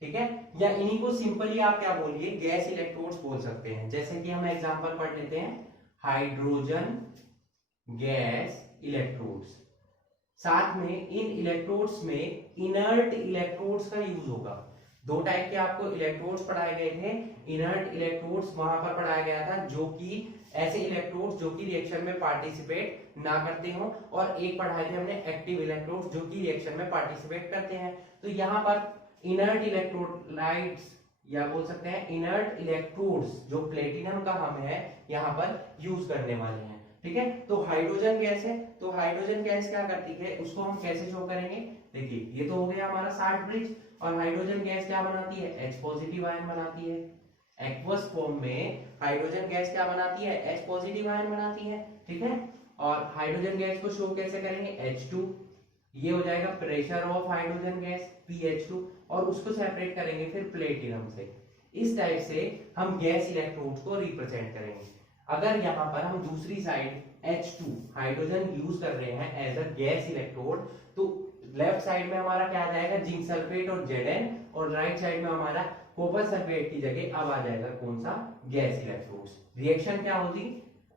ठीक है। या इन्हीं को सिंपली आप क्या बोलिए, गैस इलेक्ट्रोड्स बोल सकते हैं। जैसे कि हम एग्जांपल पढ़ लेते हैं, हाइड्रोजन गैस इलेक्ट्रोड्स। साथ में इन इलेक्ट्रोड्स में इनर्ट इलेक्ट्रोड्स का यूज होगा। दो टाइप के आपको इलेक्ट्रोड्स पढ़ाए गए थे। इनर्ट इलेक्ट्रोड्स वहां पर पढ़ाया गया था, जो कि ऐसे इलेक्ट्रोड्स जो कि रिएक्शन में पार्टिसिपेट ना करते हो, और एक पढ़ाए थे हमने एक्टिव इलेक्ट्रोड्स जो कि रिएक्शन में पार्टिसिपेट करते हैं। तो यहाँ पर इनर्ट इलेक्ट्रोलाइट्स या बोल सकते हैं इनर्ट इलेक्ट्रोड्स जो प्लेटिनम का हम है यहाँ पर यूज करने वाले हैं। ठीक है, तो हाइड्रोजन गैस है, तो हाइड्रोजन गैस क्या करती है, उसको हम कैसे शो करेंगे। देखिए ये तो हो गया हमारा साल्ट ब्रिज, और हाइड्रोजन गैस क्या बनाती है, H पॉजिटिव आयन बनाती है। एक्वस फॉर्म में हाइड्रोजन गैस क्या बनाती है, H पॉजिटिव आयन बनाती है। ठीक है, और हाइड्रोजन गैस को शो कैसे करेंगे, H2, ये हो जाएगा pressure of hydrogen gas PH2, और उसको सेपरेट करेंगे फिर प्लेटिनम से। इस टाइप से हम गैस इलेक्ट्रोड्स को रिप्रेजेंट करेंगे। अगर यहाँ पर हम दूसरी साइड H2 हाइड्रोजन यूज कर रहे हैं एज अ गैस इलेक्ट्रोड, तो लेफ्ट साइड में हमारा क्या आ जाएगा, जिंक सल्फेट और Zn, और राइट साइड में हमारा कॉपर सल्फेट की जगह अब आ जाएगा कौन सा, गैस इलेक्ट्रोड्स। रिएक्शन क्या होगी,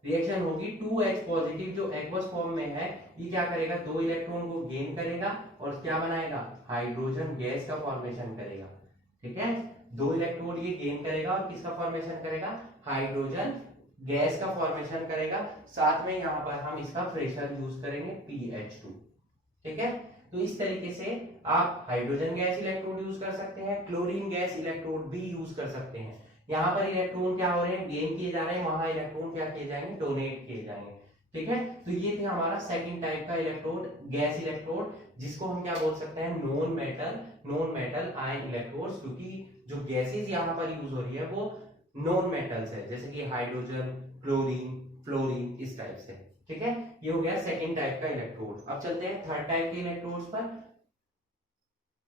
रिएक्शन होगी 2H पॉजिटिव जो एक्वस फॉर्म में है, ये क्या करेगा, दो इलेक्ट्रॉन को गेन करेगा और क्या बनाएगा, हाइड्रोजन गैस का फॉर्मेशन करेगा। ठीक है, दो इलेक्ट्रॉन ये गेन करेगा और किसका फॉर्मेशन करेगा, हाइड्रोजन गैस का फॉर्मेशन करेगा। साथ में यहाँ पर हम इसका प्रेशर यूज करेंगे PH2। ठीक है, तो इस तरीके से आप हाइड्रोजन गैस इलेक्ट्रोड यूज कर सकते हैं, क्लोरीन गैस इलेक्ट्रोड भी यूज कर सकते हैं। यहाँ पर इलेक्ट्रॉन क्या हो रहे हैं, गेन किए जा रहे हैं, वहां इलेक्ट्रॉन क्या किए जाएंगे, डोनेट किए जाएंगे। ठीक है, तो ये थे हमारा सेकंड टाइप का इलेक्ट्रोड, गैस इलेक्ट्रोड, जिसको हम क्या बोल सकते हैं, नॉन मेटल आयन इलेक्ट्रोड्स, क्योंकि जो गैसेज यहाँ पर यूज हो रही है वो नॉन मेटल्स है, जैसे कि हाइड्रोजन, क्लोरीन, फ्लोरीन, इस टाइप से। ठीक है, ये हो गया सेकंड टाइप का इलेक्ट्रोड। अब चलते हैं थर्ड टाइप के इलेक्ट्रोड्स पर।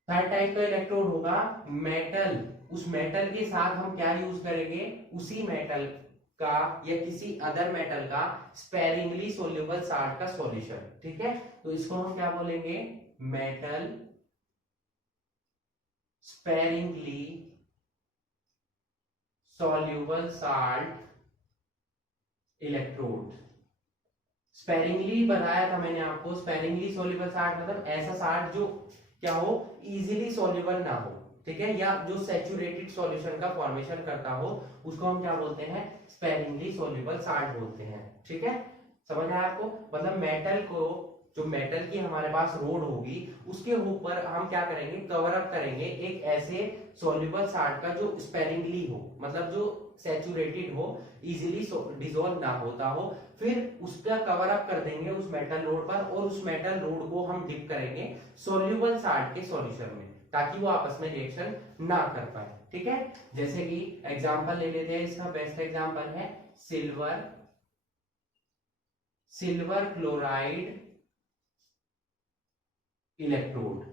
थर्ड टाइप का इलेक्ट्रोड होगा मेटल। उस मेटल के साथ हम क्या यूज करेंगे, उसी मेटल का या किसी अदर मेटल का स्पेरिंगली सोल्यूबल साल्ट का सॉल्यूशन। ठीक है, तो इसको हम क्या बोलेंगे, metal sparingly soluble salt electrode. Sparingly बताया था मैंने आपको, स्पेरिंगली सोल्यूबल साल्ट मतलब ऐसा साल्ट जो क्या हो, इजीली सोल्यूबल ना हो। ठीक है, या जो सैचुरेटेड सॉल्यूशन का फॉर्मेशन करता हो, उसको हम क्या बोलते हैं, स्पेरिंगली सोल्यूबल साल्ट बोलते हैं। ठीक है, समझ आया आपको, मतलब मेटल को, जो मेटल की हमारे पास रोड होगी उसके ऊपर हम क्या करेंगे, कवर अप करेंगे एक ऐसे सोल्यूबल साल्ट का जो स्पेरिंगली हो, मतलब जो सैचुरेटेड हो, इजीली डिसॉल्व ना होता हो, फिर उसका कवर अप कर देंगे उस मेटल रोड पर, और उस मेटल रोड को हम डिप करेंगे सोल्यूबल साल्ट के सॉल्यूशन में, ताकि वो आपस में रिएक्शन ना कर पाए। ठीक है, जैसे कि एग्जांपल ले लेते हैं, इसका बेस्ट एग्जांपल है सिल्वर क्लोराइड इलेक्ट्रोड।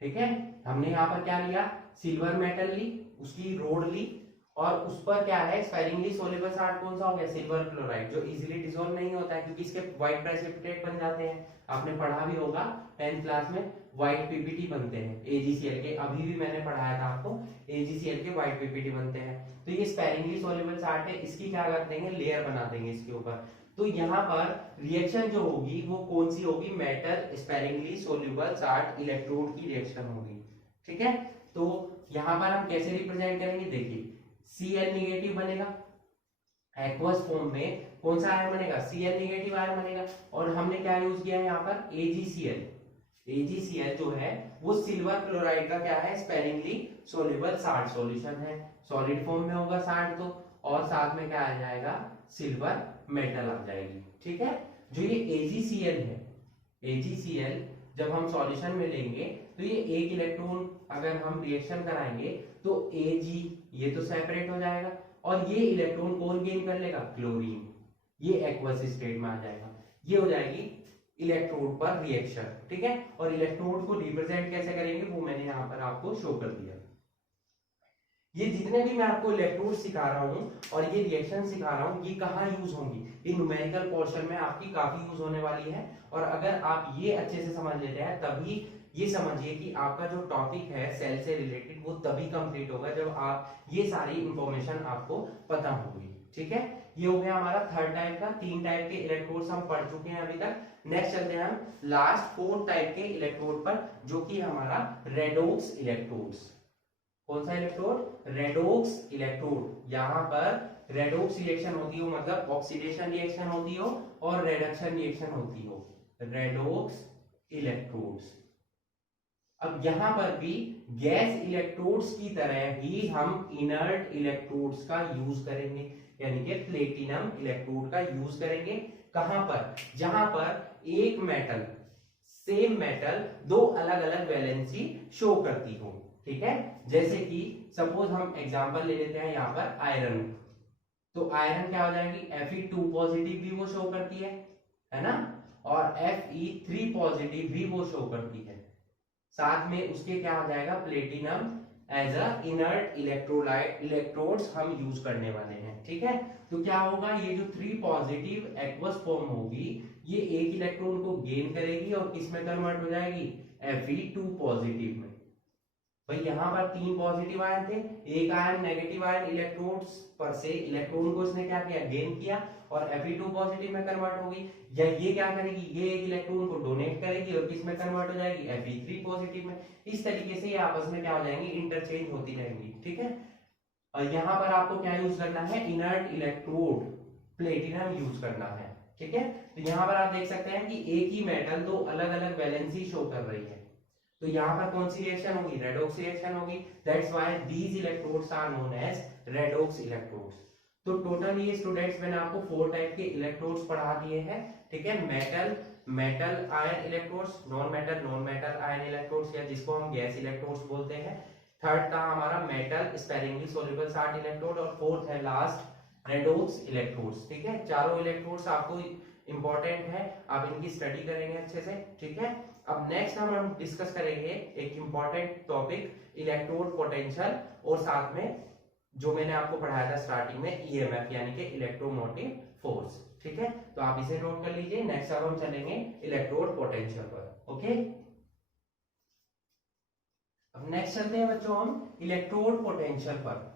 ठीक है, हमने यहाँ पर क्या लिया, सिल्वर मेटल ली, उसकी रोड ली, और उस पर क्या है, स्पेरिंगली सोल्यूबल साल्ट कौन सा हो गया, सिल्वर क्लोराइड, जो इजीली डिसॉल्व नहीं होता है, क्योंकि इसके व्हाइट प्रेसिपिटेट बन जाते हैं। आपने पढ़ा भी होगा 10th क्लास में, व्हाइट पीपीटी बनते हैं AgCl के, अभी भी मैंने पढ़ाया था आपको, AgCl के व्हाइट पीपीटी बनते हैं। तो ये स्पेरिंगली सोल्यूबल साल्ट है, इसकी क्या कर देंगे, लेयर बना देंगे इसके ऊपर। तो यहाँ पर रिएक्शन जो होगी वो कौन सी होगी, metal sparingly soluble salt electrode की रिएक्शन होगी। ठीक है, तो यहाँ पर हम कैसे रिप्रेजेंट करेंगे, देखिए Cl निगेटिव बनेगा, एक्वस फॉर्म में कौन सा आयन बनेगा, Cl निगेटिव आयन बनेगा, और हमने क्या यूज किया है यहाँ पर, AgCl जो है वो सिल्वर क्लोराइड का क्या है, स्पेरिंगली सोल्यूबल साल्ट सॉल्यूशन है, सॉलिड फॉर्म में होगा साल्ट तो, और साथ में क्या आ जाएगा, सिल्वर मेटल आ जाएगी। ठीक है, जो ये AgCl है, AgCl जब हम सॉल्यूशन में लेंगे तो ये एक इलेक्ट्रॉन अगर हम रिएक्शन कराएंगे तो Ag ये तो सेपरेट हो जाएगा, और ये इलेक्ट्रॉन कौन गेन कर लेगा, क्लोरीन, ये एक्वस स्टेट में आ जाएगा। ये हो जाएगी इलेक्ट्रोड पर रिएक्शन। ठीक है, और इलेक्ट्रोड को रिप्रेजेंट कैसे करेंगे वो मैंने यहाँ पर आपको शो कर दिया। ये जितने भी मैं आपको इलेक्ट्रोड सिखा रहा हूँ और ये रिएक्शन सिखा रहा हूँ, ये कहाँ यूज होंगी, ये न्यूमेरिकल पोर्शन में आपकी काफी यूज होने वाली है। और अगर आप ये अच्छे से समझ लेते हैं, तभी ये समझिए कि आपका जो टॉपिक है सेल से रिलेटेड वो तभी कंप्लीट होगा जब आप ये सारी इंफॉर्मेशन आपको पता होगी। ठीक है, ये हो गया हमारा थर्ड टाइप का। 3 टाइप के इलेक्ट्रोड्स हम पढ़ चुके हैं अभी तक। नेक्स्ट चलते हैं हम लास्ट 4th टाइप के इलेक्ट्रोड पर, जो कि हमारा रेडॉक्स इलेक्ट्रोड्स। कौन सा इलेक्ट्रोड? Redox electrode. यहाँ पर रेडोक्स रिएक्शन होती हो मतलब ऑक्सीडेशन रिएक्शन होती हो और रिडक्शन रिएक्शन होती हो, रेडोक्स इलेक्ट्रोड्स। अब यहां पर भी गैस इलेक्ट्रोड्स की तरह ही हम इनर्ट इलेक्ट्रोड्स का यूज करेंगे, यानी कि प्लेटिनम इलेक्ट्रोड का यूज करेंगे। कहां पर? जहां पर एक मेटल, सेम मेटल दो अलग अलग वैलेंसी शो करती हो, ठीक है। जैसे कि सपोज हम एग्जांपल ले लेते हैं यहाँ पर आयरन, तो आयरन क्या हो जाएगी? Fe2 पॉजिटिव भी वो शो करती है ना, और Fe3 पॉजिटिव भी वो शो करती है। साथ में उसके क्या हो जाएगा? Platinum as a inert electrolyte electrodes हम यूज करने वाले हैं, ठीक है। तो क्या होगा? ये जो 3 पॉजिटिव एक्वस फॉर्म होगी, ये एक इलेक्ट्रॉन को गेन करेगी और किस में कन्वर्ट हो जाएगी? Fe2 पॉजिटिव में। भाई यहाँ पर 3 पॉजिटिव आयन थे, एक आयन नेगेटिव आयन इलेक्ट्रोड्स पर से इलेक्ट्रॉन को इसने क्या किया? गेन किया और Fe2 पॉजिटिव में कन्वर्ट होगी। या ये क्या करेगी? ये एक इलेक्ट्रॉन को डोनेट करेगी और किस में कन्वर्ट हो जाएगी? Fe3 पॉजिटिव में। इस तरीके से ये आपस में क्या हो जाएंगी? इंटरचेंज होती रहेंगी, ठीक है। और यहाँ पर आपको क्या यूज करना है? इनर्ट इलेक्ट्रोड प्लेटिनम यूज करना है, ठीक है। तो यहाँ पर आप देख सकते हैं कि एक ही मेटल दो अलग अलग वैलेंसी शो कर रही है, तो यहाँ पर कौन सी रिएक्शन होगी? रेडॉक्स रिएक्शन होगी। That's why these electrodes are known as redox electrodes. तो टोटल ये स्टूडेंट्स मैंने आपको 4 टाइप के इलेक्ट्रोड्स पढ़ा दिए हैं, ठीक है। Metal ion electrodes, non metal ion electrodes, या जिसको हम गैस इलेक्ट्रोड्स बोलते हैं। थर्ड था हमारा metal sparingly soluble salt electrode, और फोर्थ है लास्ट रेडॉक्स इलेक्ट्रोड्स, ठीक है। चारों इलेक्ट्रोड्स आपको इंपॉर्टेंट है, आप इनकी स्टडी करेंगे अच्छे से, ठीक है। अब नेक्स्ट हम डिस्कस करेंगे एक इंपॉर्टेंट टॉपिक, इलेक्ट्रोड पोटेंशियल, और साथ में जो मैंने आपको पढ़ाया था स्टार्टिंग में ईएमएफ, यानी कि इलेक्ट्रोमोटिव फोर्स, ठीक है। तो आप इसे नोट कर लीजिए। नेक्स्ट अब हम चलेंगे इलेक्ट्रोड पोटेंशियल पर, ओके। अब नेक्स्ट चलते हैं बच्चों हम इलेक्ट्रोड पोटेंशियल पर।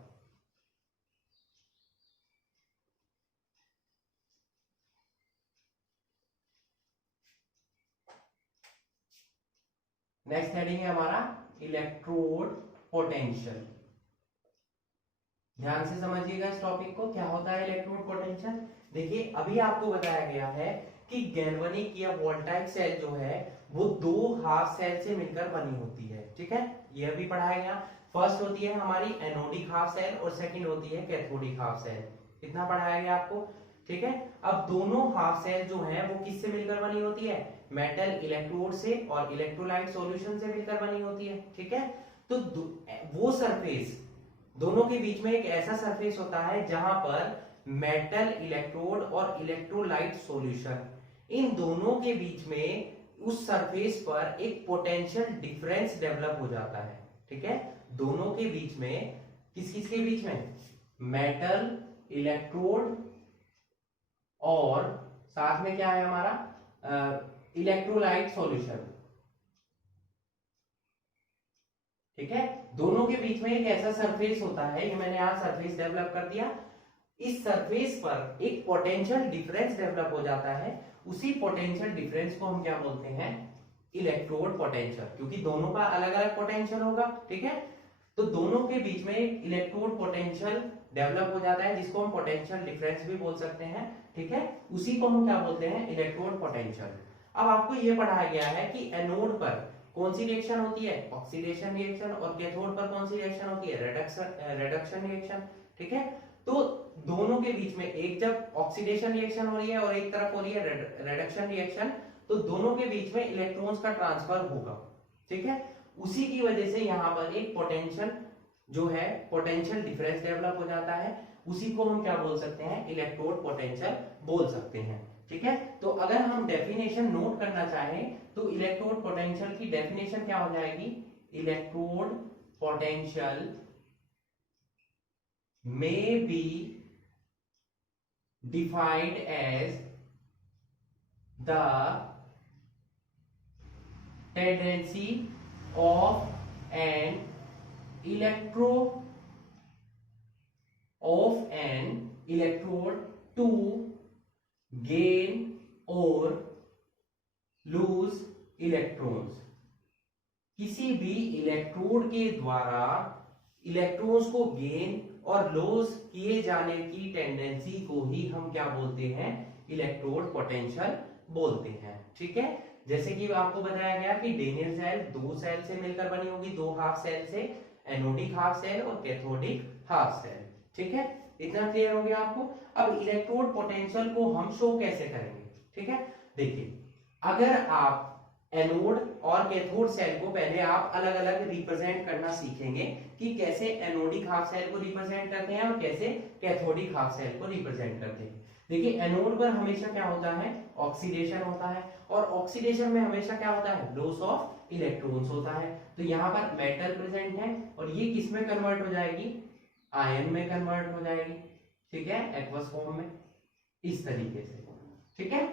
नेक्स्ट हेडिंग है हमारा इलेक्ट्रोड पोटेंशियल। ध्यान से समझिएगा इस टॉपिक को, क्या होता है इलेक्ट्रोड पोटेंशियल। देखिए अभी आपको बताया गया है कि गैल्वेनिक या वोल्टाइक सेल जो है वो 2 हाफ सेल से मिलकर बनी होती है, ठीक है। ये अभी पढ़ाया गया। फर्स्ट होती है हमारी एनोडिक हाफ सेल और सेकंड होती है कैथोडिक हाफ सेल। कितना पढ़ाया गया आपको, ठीक है। अब दोनों हाफ सेल जो है वो किससे मिलकर बनी होती है? मेटल इलेक्ट्रोड से और इलेक्ट्रोलाइट सॉल्यूशन से मिलकर बनी होती है, ठीक है। तो वो सरफेस, दोनों के बीच में एक ऐसा सरफेस होता है जहां पर मेटल इलेक्ट्रोड और इलेक्ट्रोलाइट सॉल्यूशन, इन दोनों के बीच में उस सरफेस पर एक पोटेंशियल डिफरेंस डेवलप हो जाता है, ठीक है। दोनों के बीच में, किस किस के बीच में? मेटल इलेक्ट्रोड और साथ में क्या है हमारा? इलेक्ट्रोलाइट सॉल्यूशन, ठीक है। दोनों के बीच में एक ऐसा सरफेस होता है, ये मैंने यहाँ सरफेस डेवलप कर दिया। इस सरफेस पर एक पोटेंशियल डिफरेंस डेवलप हो जाता है, उसी पोटेंशियल डिफरेंस को हम क्या बोलते हैं? इलेक्ट्रोड पोटेंशियल, क्योंकि दोनों का अलग अलग पोटेंशियल होगा, ठीक है। तो दोनों के बीच में एक इलेक्ट्रोड पोटेंशियल डेवलप हो जाता है, जिसको हम पोटेंशियल डिफरेंस भी बोल सकते हैं, ठीक है। उसी को हम क्या बोलते हैं? Electrode potential. अब आपको यह पढ़ाया गया है कि एनोड पर कौन सी रिएक्शन होती है? ऑक्सीडेशन रिएक्शन, और कैथोड पर कौन सी रिएक्शन होती है? रिडक्शन रिएक्शन, ठीक है। तो दोनों के बीच में एक जब ऑक्सीडेशन रिएक्शन हो रही है और एक तरफ हो रही है रिडक्शन रिएक्शन, तो दोनों के बीच में इलेक्ट्रॉन्स का ट्रांसफर होगा, ठीक है। उसी की वजह से यहां पर एक पोटेंशियल जो है, पोटेंशियल डिफरेंस डेवलप हो जाता है, उसी को हम क्या बोल सकते हैं? इलेक्ट्रोड पोटेंशियल बोल सकते हैं, ठीक है। तो अगर हम डेफिनेशन नोट करना चाहें तो इलेक्ट्रोड पोटेंशियल की डेफिनेशन क्या हो जाएगी? Electrode potential may be defined as the tendency of an electrode to gain or lose electrons। किसी भी इलेक्ट्रोड के द्वारा इलेक्ट्रॉन्स को गेन और लॉस किए जाने की टेंडेंसी को ही हम क्या बोलते हैं, इलेक्ट्रोड पोटेंशियल बोलते हैं। ठीक है, जैसे कि आपको बताया गया कि डेनियल सेल दो सेल से मिलकर बनी होगी, दो हाफ सेल से, एनोडिक हाफ सेल और कैथोडिक हाफ सेल। ठीक है, इतना क्लियर हो गया आपको। अब इलेक्ट्रोड पोटेंशियल को हम शो कैसे करेंगे? ठीक है, देखिए अगर आप एनोड और कैथोड सेल को पहले आप अलग अलग रिप्रेजेंट करना सीखेंगे कि कैसे एनोडिक हाफ सेल को रिप्रेजेंट करते हैं और कैसे कैथोडिक हाफ सेल को रिप्रेजेंट करते हैं। देखिए एनोड पर हमेशा क्या होता है, ऑक्सीडेशन होता है, और ऑक्सीडेशन में हमेशा क्या होता है, लॉस ऑफ इलेक्ट्रॉन्स होता है। तो यहाँ पर मेटल प्रेजेंट है और ये किस में कन्वर्ट हो जाएगी, आयन में कन्वर्ट हो जाएगी। ठीक है, एक्वस फॉर्म में, इस तरीके से। ठीक है,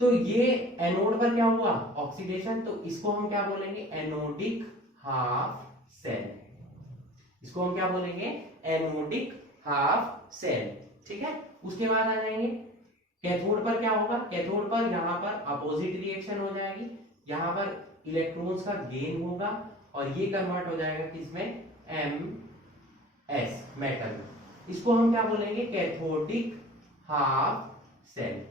तो ये एनोड पर क्या हुआ, ऑक्सीडेशन, तो इसको हम क्या बोलेंगे, एनोडिक हाफ सेल। इसको हम क्या बोलेंगे, एनोडिक हाफ सेल। ठीक है, उसके बाद आ जाएंगे कैथोड पर क्या होगा, कैथोड पर यहाँ पर अपोजिट रिएक्शन हो जाएगी, यहाँ पर इलेक्ट्रॉन्स का गेन होगा और ये कन्वर्ट हो जाएगा किसमें, एम एस, मेटल। इसको हम क्या बोलेंगे, कैथोडिक हाफ सेल।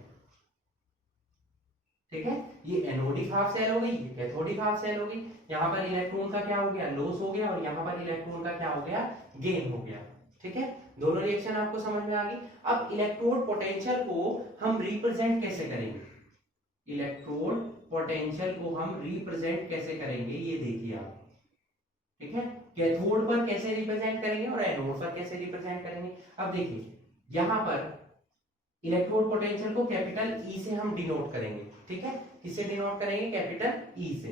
ठीक है, ये एनोडिक हाफ सेल हो गई, ये कैथोडिक हाफ सेल हो गई। यहाँ पर इलेक्ट्रॉन का क्या हो गया, लॉस हो गया, और यहाँ पर इलेक्ट्रॉन का क्या हो गया, गेन हो गया। ठीक है, दोनों रिएक्शन आपको समझ में आ गई। अब इलेक्ट्रोड पोटेंशियल को हम रिप्रेजेंट कैसे करेंगे, इलेक्ट्रोड पोटेंशियल को हम रिप्रेजेंट कैसे करेंगे, ये देखिए आप। ठीक है, कैथोड पर कैसे रिप्रेजेंट करेंगे और एनोड पर कैसे रिप्रेजेंट करेंगे। अब देखिए यहाँ पर इलेक्ट्रोड पोटेंशियल को कैपिटल ई से हम डिनोट करेंगे। ठीक है, किससे डिनोट करेंगे, कैपिटल ई से।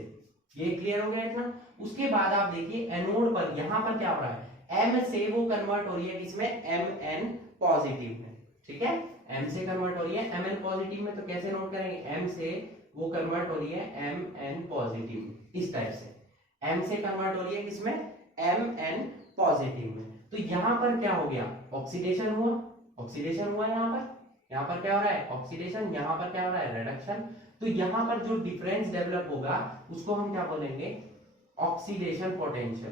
ये क्लियर हो गया इतना। उसके बाद आप देखिए एनोड पर यहाँ पर क्या हो रहा है, एम से वो कन्वर्ट हो रही है किसमें, एम एन पॉजिटिव में। ठीक है, एम से कन्वर्ट हो रही है एम एन पॉजिटिव में, तो कैसे नोट करेंगे, एम से वो कन्वर्ट हो रही है एम एन पॉजिटिव में, इस टाइप से। एम से कन्वर्ट हो रही है किसमें, एम एन पॉजिटिव में। तो यहाँ पर क्या हो गया, ऑक्सीडेशन हुआ, ऑक्सीडेशन हुआ यहाँ पर क्या हो रहा है, ऑक्सीडेशन, यहाँ पर क्या हो रहा है, रिडक्शन। तो यहाँ पर जो डिफरेंस डेवलप होगा उसको हम क्या बोलेंगे, ऑक्सीडेशन पोटेंशियल।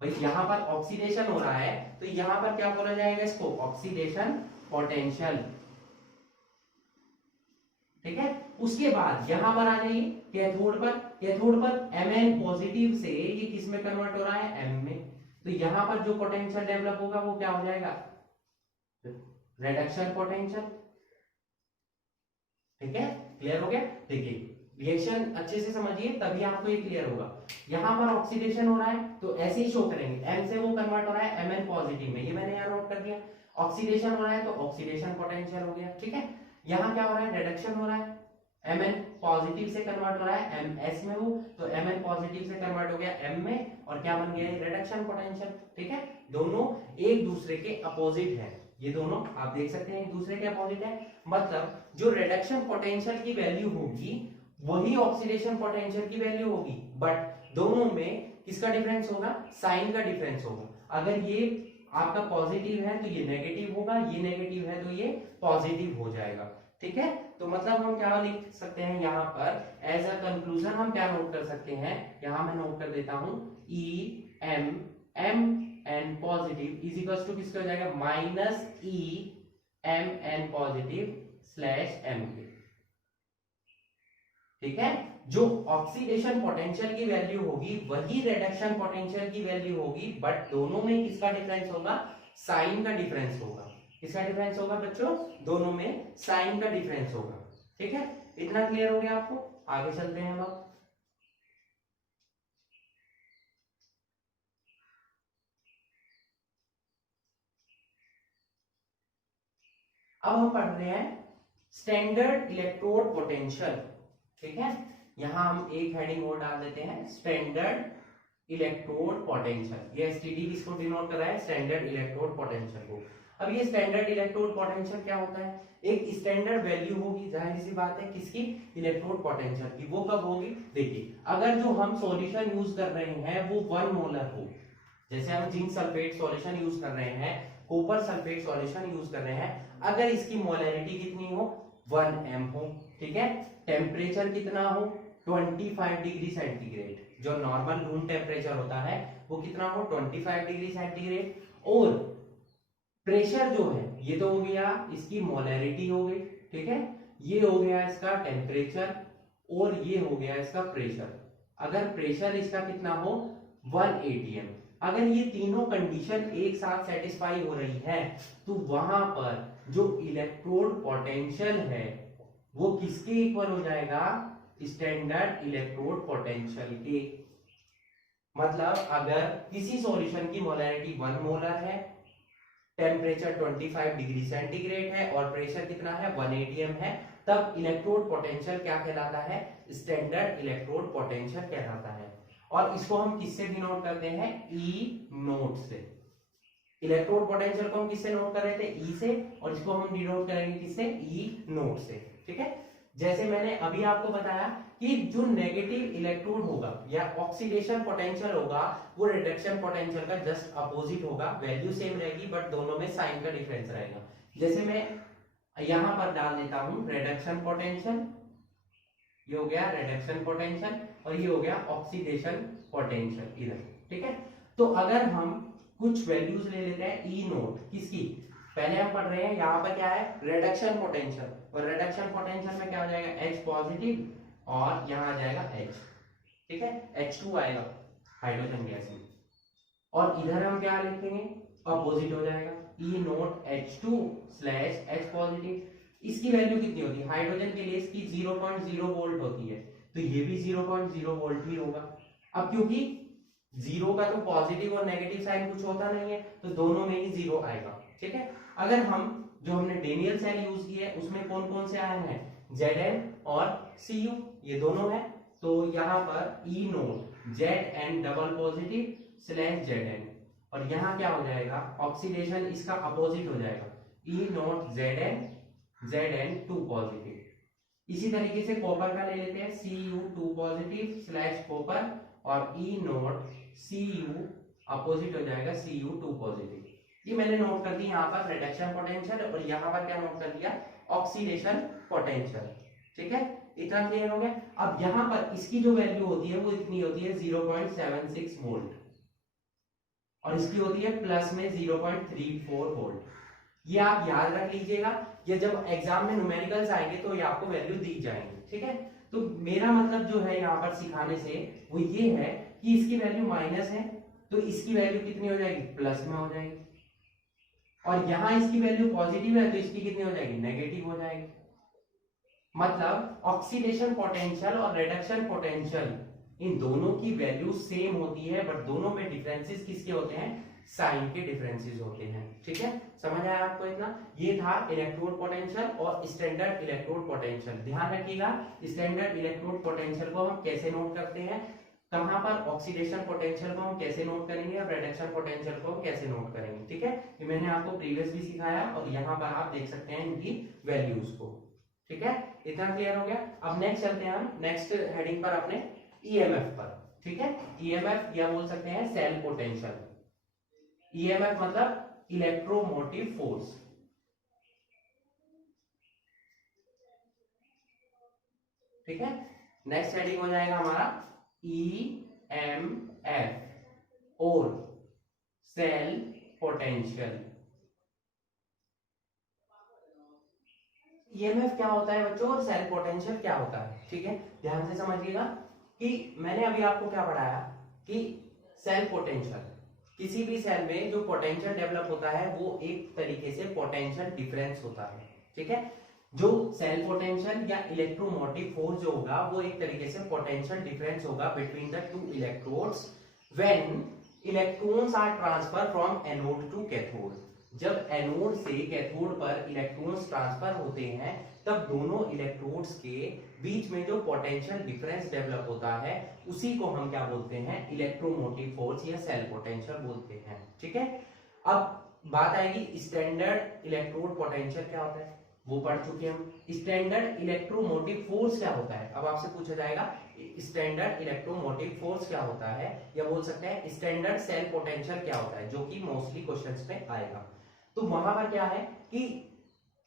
भाई यहाँ पर ऑक्सीडेशन हो रहा है तो यहाँ पर क्या बोला जाएगा, इसको ऑक्सीडेशन पोटेंशियल। ठीक है, उसके बाद यहाँ पर आ जाइए कैथोड पर, कैथोड पर Mn पॉजिटिव से ये किस में कन्वर्ट हो रहा है, M में। तो यहाँ पर जो पोटेंशियल डेवलप होगा वो क्या हो जाएगा, रिडक्शन पोटेंशियल। ठीक है, क्लियर हो गया। देखिए रिएक्शन अच्छे से समझिए तभी आपको ये क्लियर होगा। यहाँ पर ऑक्सीडेशन हो रहा है तो ऐसे ही शो करेंगे, M से वो कन्वर्ट हो रहा है Mn पॉजिटिव में, ये मैंने यहाँ नोट कर दिया। ऑक्सीडेशन हो रहा है तो ऑक्सीडेशन पोटेंशियल हो गया। ठीक है, यहाँ क्या हो रहा है, रिडक्शन हो रहा है, Mn पॉजिटिव से कन्वर्ट हो रहा है Ms में वो, तो Mn पॉजिटिव से कन्वर्ट हो गया M में, और क्या बन गया, रिडक्शन पोटेंशियल। ठीक है, दोनों एक दूसरे के अपोजिट है, ये दोनों आप देख सकते हैं एक दूसरे के अपोजिट है। मतलब जो रिडक्शन पोटेंशियल की वैल्यू होगी वही ऑक्सीडेशन पोटेंशियल की वैल्यू होगी, बट दोनों में किसका डिफरेंस होगा, साइन का डिफरेंस होगा। अगर ये आपका पॉजिटिव है तो ये नेगेटिव होगा, ये नेगेटिव है तो ये पॉजिटिव हो जाएगा। ठीक है, तो मतलब हम क्या लिख सकते हैं यहाँ पर, एज अ कंक्लूजन हम क्या नोट कर सकते हैं, यहाँ मैं नोट कर देता हूं, E M M N positive is equal to किसका हो जाएगा, minus E M N positive slash M के। ठीक है, जो ऑक्सीडेशन पोटेंशियल की वैल्यू होगी वही रिडक्शन पोटेंशियल की वैल्यू होगी, बट दोनों में किसका डिफरेंस होगा, साइन का डिफरेंस होगा। किसका डिफरेंस होगा बच्चों, दोनों में साइन का डिफरेंस होगा। ठीक है, इतना क्लियर हो गया आपको। आगे चलते हैं हम अब हम पढ़ रहे हैं स्टैंडर्ड इलेक्ट्रोड पोटेंशियल। ठीक है, यहां हम एक हेडिंग और डाल देते हैं, स्टैंडर्ड इलेक्ट्रोड पोटेंशियल। ये एसटीडी किसको डिनोट कर रहा है, स्टैंडर्ड इलेक्ट्रोड पोटेंशियल को। अब ये स्टैंडर्ड इलेक्ट्रोड पोटेंशियल क्या होता है, एक स्टैंडर्ड वैल्यू होगी, जाहिर सी बात है किसकी, इलेक्ट्रोड पोटेंशियल की। वो कब होगी, देखिए अगर जो हम सॉल्यूशन यूज कर रहे हैं वो 1 मोलर हो, जैसे हम जिंक सल्फेट सॉल्यूशन यूज कर रहे हैं, कॉपर सल्फेट सॉल्यूशन यूज कर रहे हैं, अगर इसकी मोलैरिटी कितनी हो, 1 m हो। ठीक है, टेम्परेचर कितना हो, 25 डिग्री सेंटीग्रेड। जो नॉर्मल रूम टेम्परेचर होता है वो कितना हो, 25 डिग्री सेंटीग्रेड। और प्रेशर जो है ये तो हो गया इसकी मोलैरिटी हो गई, ठीक है, ये हो गया इसका टेम्परेचर और ये हो गया इसका प्रेशर। अगर प्रेशर इसका कितना हो 1 atm, अगर ये तीनों कंडीशन एक साथ सेटिस्फाई हो रही है तो वहां पर जो इलेक्ट्रोड पोटेंशियल है वो किसके इक्वल हो जाएगा, स्टैंडर्ड इलेक्ट्रोड पोटेंशियल के। मतलब अगर किसी सॉल्यूशन की मोलैरिटी 1 मोलर है, टेम्परेचर 25 डिग्री सेंटीग्रेड है और प्रेशर कितना है 1 atm है, तब इलेक्ट्रोड पोटेंशियल क्या कहलाता है, स्टैंडर्ड इलेक्ट्रोड पोटेंशियल कहलाता है। और इसको हम किससे डिनोट करते हैं, ई नोट से। इलेक्ट्रोड पोटेंशियल को हम किससे नोट कर रहे थे, ई से, और इसको हम डिनोट करेंगे किससे, ई नोट से, ठीक है। जैसे मैंने अभी आपको बताया कि जो नेगेटिव इलेक्ट्रोड होगा या ऑक्सीडेशन पोटेंशियल होगा वो रिडक्शन पोटेंशियल का जस्ट अपोजिट होगा, वैल्यू सेम रहेगी बट दोनों में साइन का डिफरेंस रहेगा। जैसे मैं यहां पर डाल देता हूं रिडक्शन पोटेंशियल, ये हो गया रिडक्शन पोटेंशियल और ये हो गया ऑक्सीडेशन पोटेंशियल इधर, ठीक है। तो अगर हम कुछ वैल्यूज ले लेते हैं ई नोट किसकी, पहले हम पढ़ रहे हैं यहाँ पर क्या है रिडक्शन पोटेंशियल, और रिडक्शन पोटेंशियल में क्या हो जाएगा H पॉजिटिव और यहाँ आ जाएगा H, ठीक है, H2 आएगा हाइड्रोजन गैस में, और इधर हम क्या लिखेंगे अपोजिट हो जाएगा E nought H2 slash H positive. इसकी वैल्यू कितनी होती है, हाइड्रोजन के लिए इसकी 0.0 वोल्ट होती है, तो ये भी 0.0 वोल्ट ही होगा। अब क्योंकि जीरो का तो पॉजिटिव और नेगेटिव साइन कुछ होता नहीं है तो दोनों में ही जीरो आएगा, ठीक है। अगर हम जो हमने डेनियल सेल यूज किया है उसमें कौन कौन से आए हैं, Zn और Cu, ये दोनों है, तो यहाँ पर E nought Zn double positive slash Zn, और यहाँ क्या हो जाएगा ऑक्सीडेशन इसका अपोजिट हो जाएगा ई नोट Zn2 पॉजिटिव। इसी तरीके से कॉपर का ले लेते हैं Cu2 पॉजिटिव स्लैश कॉपर, और ई नोट Cu अपोजिट हो जाएगा Cu2 पॉजिटिव। ये मैंने नोट कर दी यहाँ पर रिडक्शन पोटेंशियल, और यहाँ पर क्या नोट कर दिया ऑक्सीडेशन पोटेंशियल, ठीक है, इतना क्लियर हो गया। अब यहाँ पर इसकी जो वैल्यू होती है वो इतनी होती है 0.76 वोल्ट, और इसकी होती है प्लस में 0.34 वोल्ट। ये आप याद रख लीजिएगा, ये जब एग्जाम में न्यूमेरिकल्स आएंगे तो ये आपको वैल्यू दी जाएंगे, ठीक है। तो मेरा मतलब जो है यहाँ पर सिखाने से वो ये है कि इसकी वैल्यू माइनस है तो इसकी वैल्यू कितनी हो जाएगी, प्लस में हो जाएगी, और यहाँ इसकी वैल्यू पॉजिटिव है तो इसकी कितनी हो जाएगी, नेगेटिव हो जाएगी। मतलब ऑक्सीडेशन पोटेंशियल और रिडक्शन पोटेंशियल इन दोनों की वैल्यू सेम होती है बट दोनों में डिफरेंसेस किसके होते हैं, साइन के डिफरेंसेस होते हैं, ठीक है। समझ आया आपको इतना, ये था इलेक्ट्रोड पोटेंशियल और स्टैंडर्ड इलेक्ट्रोड पोटेंशियल। ध्यान रखिएगा स्टैंडर्ड इलेक्ट्रोड पोटेंशियल को हम कैसे नोट करते हैं, कहां पर ऑक्सीडेशन पोटेंशियल को हम कैसे नोट करेंगे और रिडक्शन पोटेंशियल को हम कैसे नोट करेंगे, ठीक है। ये मैंने आपको प्रीवियस भी सिखाया और यहाँ पर आप देख सकते हैं इनकी वैल्यूज को, ठीक है। इतना क्लियर हो गया। अब नेक्स्ट चलते हैं हम नेक्स्ट हेडिंग पर अपने ईएमएफ पर, ठीक है। ईएमएफ या बोल सकते हैं सेल पोटेंशियल। ईएमएफ मतलब इलेक्ट्रोमोटिव फोर्स, ठीक है। नेक्स्ट हेडिंग हो जाएगा हमारा ईएमएफ और सेल पोटेंशियल। ईएमएफ क्या होता है बच्चों और सेल पोटेंशियल क्या होता है, ठीक है। ध्यान से समझिएगा कि मैंने अभी आपको क्या पढ़ाया कि सेल पोटेंशियल, किसी भी सेल में जो पोटेंशियल डेवलप होता है वो एक तरीके से पोटेंशियल डिफरेंस होता है, ठीक है। जो सेल पोटेंशियल या इलेक्ट्रोमोटिव फोर्स जो होगा वो एक तरीके से पोटेंशियल डिफरेंस होगा between the two electrodes when electrons are transfer from anode to cathode. जब एनोड से कैथोड पर इलेक्ट्रॉन्स ट्रांसफर होते हैं तब दोनों इलेक्ट्रोड्स के बीच में जो पोटेंशियल डिफरेंस डेवलप होता है उसी को हम क्या बोलते हैं, इलेक्ट्रोमोटिव फोर्स या सेल पोटेंशियल बोलते हैं, ठीक है। अब बात आएगी स्टैंडर्ड इलेक्ट्रोड पोटेंशियल क्या होता है, वो पढ़ चुके हम। स्टैंडर्ड इलेक्ट्रोमोटिव फोर्स क्या होता है, अब आपसे पूछा जाएगा स्टैंडर्ड इलेक्ट्रोमोटिव फोर्स क्या होता है, या बोल सकते हैं स्टैंडर्ड सेल पोटेंशियल क्या होता है, जो कि मोस्टली क्वेश्चंस में आएगा। तो वहां पर क्या है कि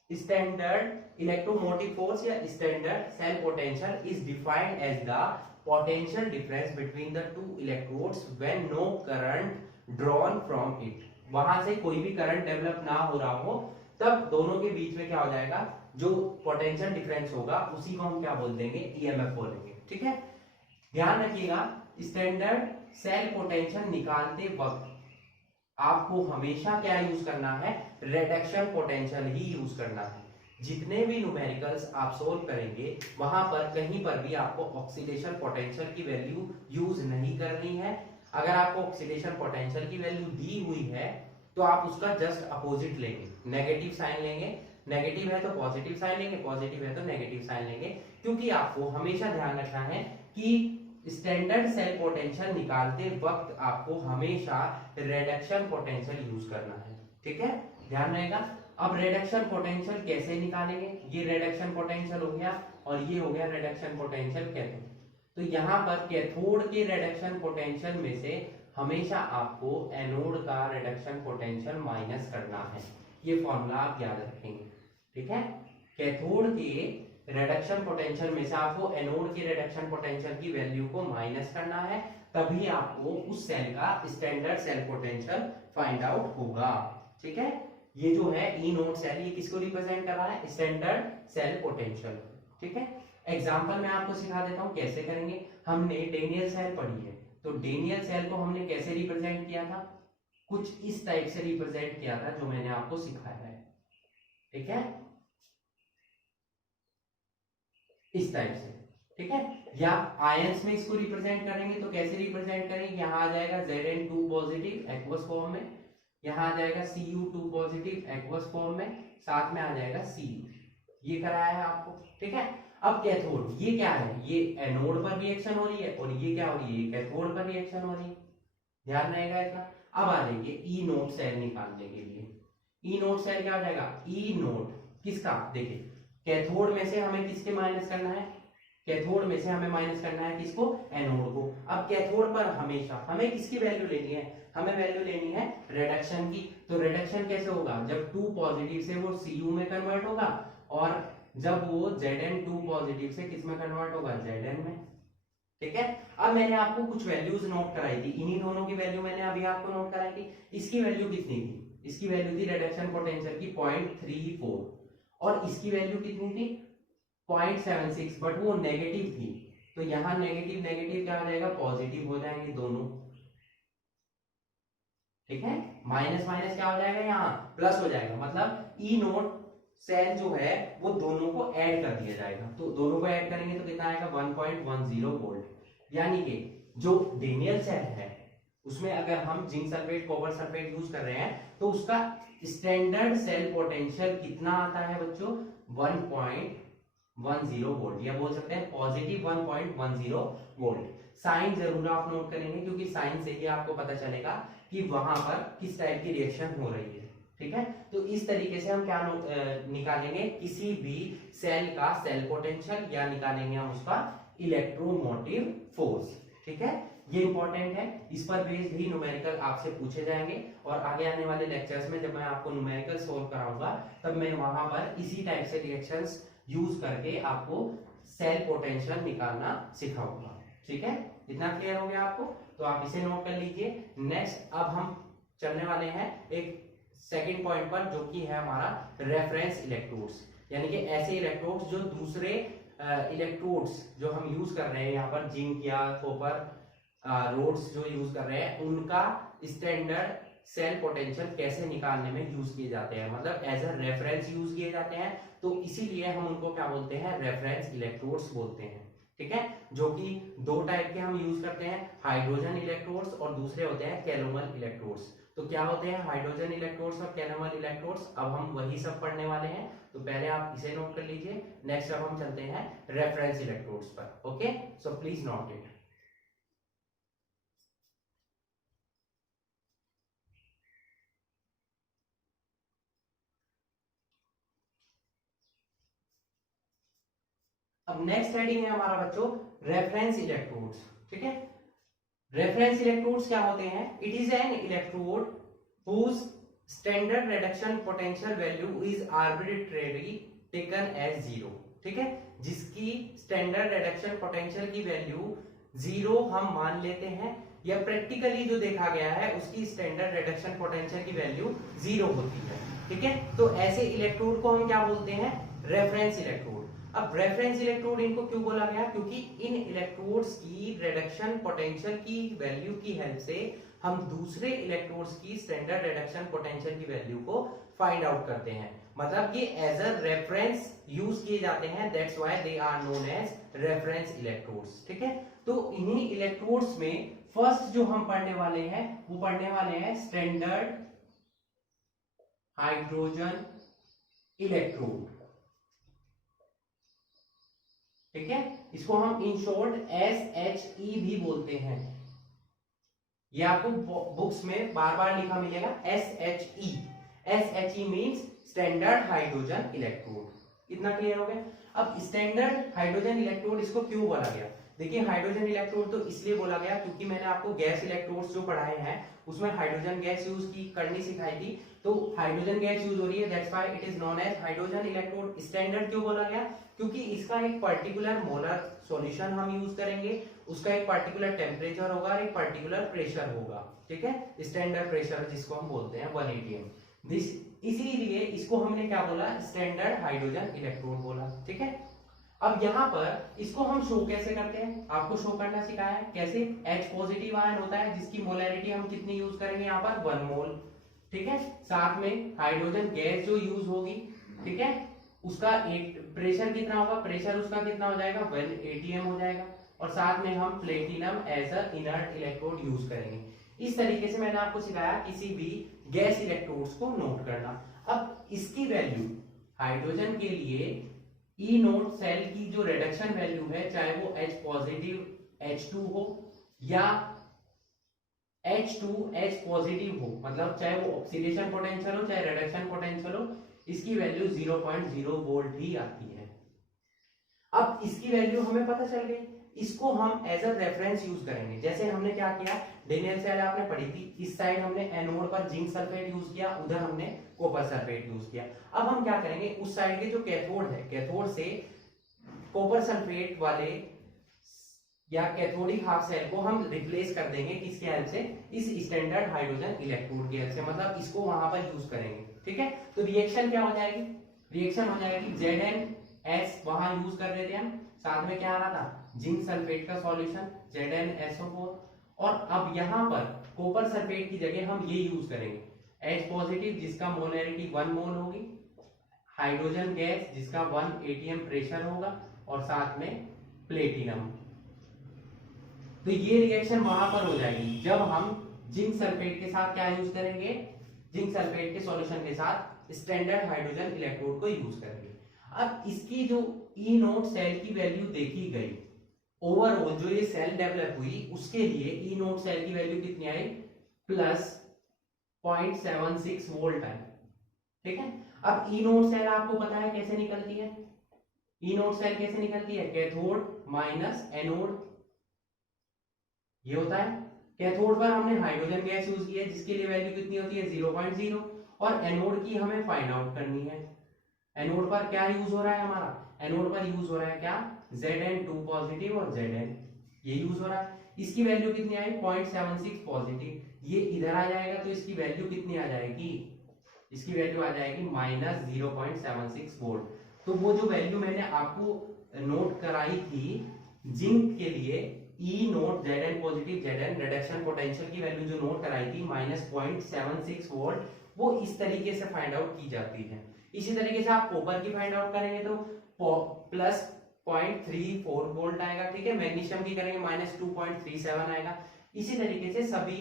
स्टैंडर्ड इलेक्ट्रोमोटिव फोर्स या standard cell potential is defined as the potential difference between the two electrodes when no current drawn from it. वहां से कोई भी करंट डेवलप ना हो रहा हो तब दोनों के बीच में क्या हो जाएगा, जो पोटेंशियल डिफरेंस होगा उसी को हम क्या बोल देंगे, ईएमएफ बोलेंगे। ठीक है, ध्यान रखिएगा स्टैंडर्ड सेल पोटेंशियल निकालते वक्त आपको हमेशा क्या यूज करना है, रिडक्शन पोटेंशियल ही यूज करना है। जितने भी न्यूमेरिकल्स आप सोल्व करेंगे वहां पर कहीं पर भी आपको ऑक्सीडेशन पोटेंशियल की वैल्यू यूज नहीं करनी है। अगर आपको ऑक्सीडेशन पोटेंशियल की वैल्यू दी हुई है तो आप उसका जस्ट अपोजिट लेंगे, नेगेटिव साइन लेंगे। नेगेटिव है तो पॉजिटिव साइन लेंगे, पॉजिटिव है तो नेगेटिव साइन लेंगे, क्योंकि आपको हमेशा ध्यान रखना है कि स्टैंडर्ड सेल पोटेंशियल निकालते वक्त आपको हमेशा रिडक्शन पोटेंशियल यूज करना है। ठीक है, ध्यान रहेगा। अब रिडक्शन पोटेंशियल कैसे निकालेंगे, ये रिडक्शन पोटेंशियल हो गया और ये हो गया रिडक्शन पोटेंशियल कैथोड। तो यहाँ पर कैथोड के रिडक्शन पोटेंशियल में से हमेशा आपको एनोड का रिडक्शन पोटेंशियल माइनस करना है। ये फॉर्मूला आप याद रखेंगे। ठीक है, कैथोड के रिडक्शन पोटेंशियल में से आपको एनोड की रिडक्शन पोटेंशियल की वैल्यू को माइनस करना है, तभी आपको उस सेल का standard cell potential find out होगा। ठीक है, ये जो है ई नोड सेल, ये किसको रिप्रेजेंट कर रहा है, स्टैंडर्ड सेल पोटेंशियल। ठीक है, एग्जांपल मैं आपको सिखा देता हूं कैसे करेंगे। हमने डेनियल सेल पढ़ी है, तो डेनियल सेल को हमने कैसे रिप्रेजेंट किया था, कुछ इस टाइप से रिप्रेजेंट किया था जो मैंने आपको सिखाया है। ठीक है, इस टाइप से। ठीक है, या आयंस में इसको रिप्रेजेंट करेंगे तो कैसे रिप्रेजेंट करेंगे, यहां आ जाएगा Zn2 पॉजिटिव एक्वस फॉर्म में, यहां आ जाएगा Cu2 पॉजिटिव एक्वस फॉर्म में, साथ में आ जाएगा Cu। ये कराया है आपको। ठीक है, अब कैथोड ये क्या है, ये एनोड पर रिएक्शन हो रही है और ये क्या हो रही है, ये कैथोड पर रिएक्शन हो रही है। ध्यान रहेगा इसका। अब आ जाइए ई नोड सेल निकालने के लिए। ई नोड सेल क्या हो जाएगा, ई नोड किसका, देखिए कैथोड में से हमें किसके माइनस करना है, कैथोड में से हमें माइनस करना है किसको, एनोड को। अब कैथोड पर हमेशा हमें किसकी वैल्यू लेनी है, हमें वैल्यू लेनी है रिडक्शन की। तो रिडक्शन कैसे होगा, जब 2 पॉजिटिव से वो Cu में कन्वर्ट होगा और जब वो Zn2 पॉजिटिव से किस में कन्वर्ट होगा, Zn में। ठीक है, अब मैंने आपको कुछ वैल्यूज नोट कराई थी, इन्हीं दोनों की वैल्यू मैंने अभी आपको नोट कराई थी। इसकी वैल्यू कितनी थी, इसकी वैल्यू थी रिडक्शन पोटेंशियल की 0.34 और इसकी वैल्यू कितनी थी 0.76, बट वो नेगेटिव थी। तो यहां नेगेटिव नेगेटिव क्या हो जाएगा, पॉजिटिव हो जाएंगे दोनों। ठीक है, माइनस माइनस क्या हो जाएगा, यहाँ प्लस हो जाएगा, मतलब ई नोड सेल जो है वो दोनों को ऐड कर दिया जाएगा। तो दोनों को ऐड करेंगे तो कितना आएगा 1.10 वोल्ट। यानी कि जो डेनियल सेल है उसमें अगर हम zinc sulphate copper sulphate use कर रहे हैं तो उसका स्टैंडर्ड सेल पोटेंशियल कितना आता है बच्चों, 1.10 वोल्ट, या बोल सकते हैं पॉजिटिव 1.10 वोल्ट। साइन जरूर आप नोट करेंगे क्योंकि साइन से ही आपको पता चलेगा कि वहां पर किस टाइप की रिएक्शन हो रही है। ठीक है, तो इस तरीके से हम क्या निकालेंगे, किसी भी सेल का सेल पोटेंशियल या निकालेंगे हम उसका इलेक्ट्रोमोटिव फोर्स। ठीक है, ये इंपॉर्टेंट है, इस पर बेस्ड भी न्यूमेरिकल आपसे पूछे जाएंगे और आगे आने वाले लेक्चर्स में जब मैं आपको न्यूमेरिकल सोल्व कराऊंगा तब मैं वहां पर इसी टाइप से रिएक्शंस यूज करके आपको सेल पोटेंशियल निकालना सिखाऊंगा। ठीक है, इतना क्लियर हो गया आपको, तो आप इसे नोट कर लीजिए। नेक्स्ट अब हम चलने वाले हैं एक सेकंड पॉइंट पर, जो कि है हमारा रेफरेंस इलेक्ट्रोड्स, यानी कि ऐसे इलेक्ट्रोड्स जो दूसरे इलेक्ट्रोड्स जो हम यूज कर रहे हैं यहाँ पर जिंक या कॉपर रोड्स जो यूज कर रहे हैं उनका स्टैंडर्ड सेल पोटेंशियल कैसे निकालने में यूज किए जाते हैं, मतलब एज अ रेफरेंस यूज किए जाते हैं। तो इसीलिए हम उनको क्या बोलते हैं, रेफरेंस इलेक्ट्रोड्स बोलते हैं। ठीक है, जो कि दो टाइप के हम यूज करते हैं, हाइड्रोजन इलेक्ट्रोड्स और दूसरे होते हैं कैलोमल इलेक्ट्रोड्स। तो क्या होते हैं हाइड्रोजन इलेक्ट्रोड्स और कैलोमल इलेक्ट्रोड्स, अब हम वही सब पढ़ने वाले हैं। तो पहले आप इसे नोट कर लीजिए, नेक्स्ट अब हम चलते हैं रेफरेंस इलेक्ट्रोड्स पर। Okay, so please note it. अब नेक्स्ट हेडिंग है हमारा बच्चों रेफरेंस इलेक्ट्रोड्स। ठीक है, रेफरेंस इलेक्ट्रोड्स क्या होते हैं, it is an electrode whose standard reduction potential value is arbitrary taken as zero, ठीक है, जिसकी स्टैंडर्ड रिडक्शन पोटेंशियल की वैल्यू जीरो हम मान लेते हैं, या प्रैक्टिकली जो देखा गया है उसकी स्टैंडर्ड रिडक्शन पोटेंशियल की वैल्यू जीरो होती है, ठीक है। तो ऐसे इलेक्ट्रोड को हम क्या बोलते हैं, रेफरेंस इलेक्ट्रोड। अब रेफरेंस इलेक्ट्रोड इनको क्यों बोला गया, क्योंकि इन इलेक्ट्रोड्स की रिडक्शन पोटेंशियल की वैल्यू की हेल्प से हम दूसरे इलेक्ट्रोड्स की स्टैंडर्ड रिडक्शन पोटेंशियल की वैल्यू को फाइंड आउट करते हैं, मतलब ये एज अ रेफरेंस यूज किए जाते हैं, that's why they are known as reference electrodes, ठीक है। तो इन्हीं इलेक्ट्रोड्स में फर्स्ट जो हम पढ़ने वाले हैं वो पढ़ने वाले हैं स्टैंडर्ड हाइड्रोजन इलेक्ट्रोड, ठीक है। इसको हम इन शॉर्ट SHE भी बोलते हैं, ये आपको बुक्स में बार बार लिखा मिलेगा SHE। SHE means standard hydrogen electrode. इतना क्लियर हो गया। अब स्टैंडर्ड हाइड्रोजन इलेक्ट्रोड इसको क्यों बोला गया, देखिए हाइड्रोजन इलेक्ट्रोड तो इसलिए बोला गया क्योंकि मैंने आपको गैस इलेक्ट्रोड्स जो पढ़ाए हैं उसमें हाइड्रोजन गैस यूज की करनी सिखाई थी, तो हाइड्रोजन गैस यूज हो रही है, that's why it is known as hydrogen electrode. Standard क्यों बोला गया, क्योंकि इसका एक पर्टिकुलर मोलर सॉल्यूशन हम यूज करेंगे, उसका एक पर्टिकुलर टेम्परेचर होगा और एक पर्टिकुलर प्रेशर होगा, ठीक है, स्टैंडर्ड प्रेशर जिसको हम बोलते हैं 1 atm। इसीलिए इसको हमने क्या बोला, स्टैंडर्ड हाइड्रोजन इलेक्ट्रोड बोला, ठीक है। अब यहाँ पर इसको हम शो कैसे करते हैं, आपको शो करना सिखाया है कैसे। H पॉजिटिव आयन होता है जिसकी मोलैरिटी हम कितनी यूज करेंगे यहाँ पर 1 मोल, ठीक है। साथ में हाइड्रोजन गैस जो यूज होगी, ठीक है, उसका एक प्रेशर कितना होगा, प्रेशर उसका कितना हो जाएगा 1 atm हो जाएगा, और साथ में हम platinum as a inert electrode use करेंगे। इस तरीके से मैंने आपको सिखाया किसी भी गैस इलेक्ट्रोड्स को नोट करना। अब इसकी वैल्यू हाइड्रोजन के लिए ई नोट सेल की जो रिडक्शन वैल्यू है, चाहे वो H पॉजिटिव H2 हो या H2 H पॉजिटिव हो, मतलब चाहे वो ऑक्सीडेशन पोटेंशियल हो चाहे रिडक्शन पोटेंशियल हो, इसकी वैल्यू 0.0 वोल्ट ही आती है। अब इसकी वैल्यू हमें पता चल गई, इसको हम एज अ रेफरेंस यूज करेंगे। जैसे हमने क्या किया, डेनियल सेल आपने पढ़ी थी, इस साइड हमने एनोड पर जिंक सल्फेट यूज किया, उधर हमने कॉपर सल्फेट यूज किया। अब हम क्या करेंगे, उस साइड के जो कैथोड है, कैथोड से कॉपर सल्फेट वाले या कैथोडिक हाफ सेल को हम रिप्लेस कर देंगे किसके हेल्प से, इस स्टैंडर्ड हाइड्रोजन इलेक्ट्रोड की हेल्प से, मतलब इसको वहां पर यूज करेंगे, ठीक है। तो रिएक्शन क्या हो जाएगी, रिएक्शन हो जाएगी ZnS वहां यूज कर रहे थे हम, साथ में क्या आ रहा था जिंक सल्फेट का सॉल्यूशन ZnSO4, और अब यहाँ पर कॉपर सल्फेट की जगह हम ये यूज करेंगे H पॉजिटिव जिसका मोलैरिटी 1 मोल होगी, हाइड्रोजन गैस जिसका 1 atm प्रेशर होगा, और साथ में प्लेटिनम। तो ये रिएक्शन वहां पर हो जाएगी जब हम जिंक सल्फेट के साथ क्या यूज करेंगे, जिंक सल्फेट के सॉल्यूशन के साथ स्टैंडर्ड हाइड्रोजन इलेक्ट्रोड को यूज करेंगे। अब इसकी जो ई नोट सेल की वैल्यू देखी गई, ओवरऑल जो ये सेल डेवलप हुई उसके लिए ई नोट सेल की वैल्यू कितनी आई, प्लस 0.76 वोल्ट आई, ठीक है। अब ई नोट सेल आपको पता है कैसे निकलती है, ई नोट सेल कैसे निकलती है, कैथोड माइनस एनोड, ये होता है। कैथोड पर हमने हाइड्रोजन गैस यूज की है जिसके लिए वैल्यू कितनी होती है 0.0, और एनोड की हमें फाइंड आउट करनी है। एनोड पर क्या यूज हो रहा है हमारा, एनोड पर यूज हो रहा है क्या, Zn2 पॉजिटिव और Zn, ये यूज हो रहा है। इसकी वैल्यू कितनी आई 0.76 पॉजिटिव, ये इधर आ जाएगा तो इसकी वैल्यू कितनी आ जाएगी, इसकी वैल्यू आ जाएगी माइनस 0.76 वोल्ट। तो वो जो वैल्यू मैंने आपको नोट कराई थी जिंक के लिए, E nought Zn positive Zn reduction potential की वैल्यू जो नोट कराई थी माइनस 0.76 वोल्ट, वो इस तरीके से फाइंड आउट की जाती है। इसी तरीके से आप कॉपर की फाइंड आउट करेंगे तो प्लस 0.34 वोल्ट आएगा, ठीक है। मैग्नीशियम की करेंगे माइनस 2.37 आएगा। इसी तरीके से सभी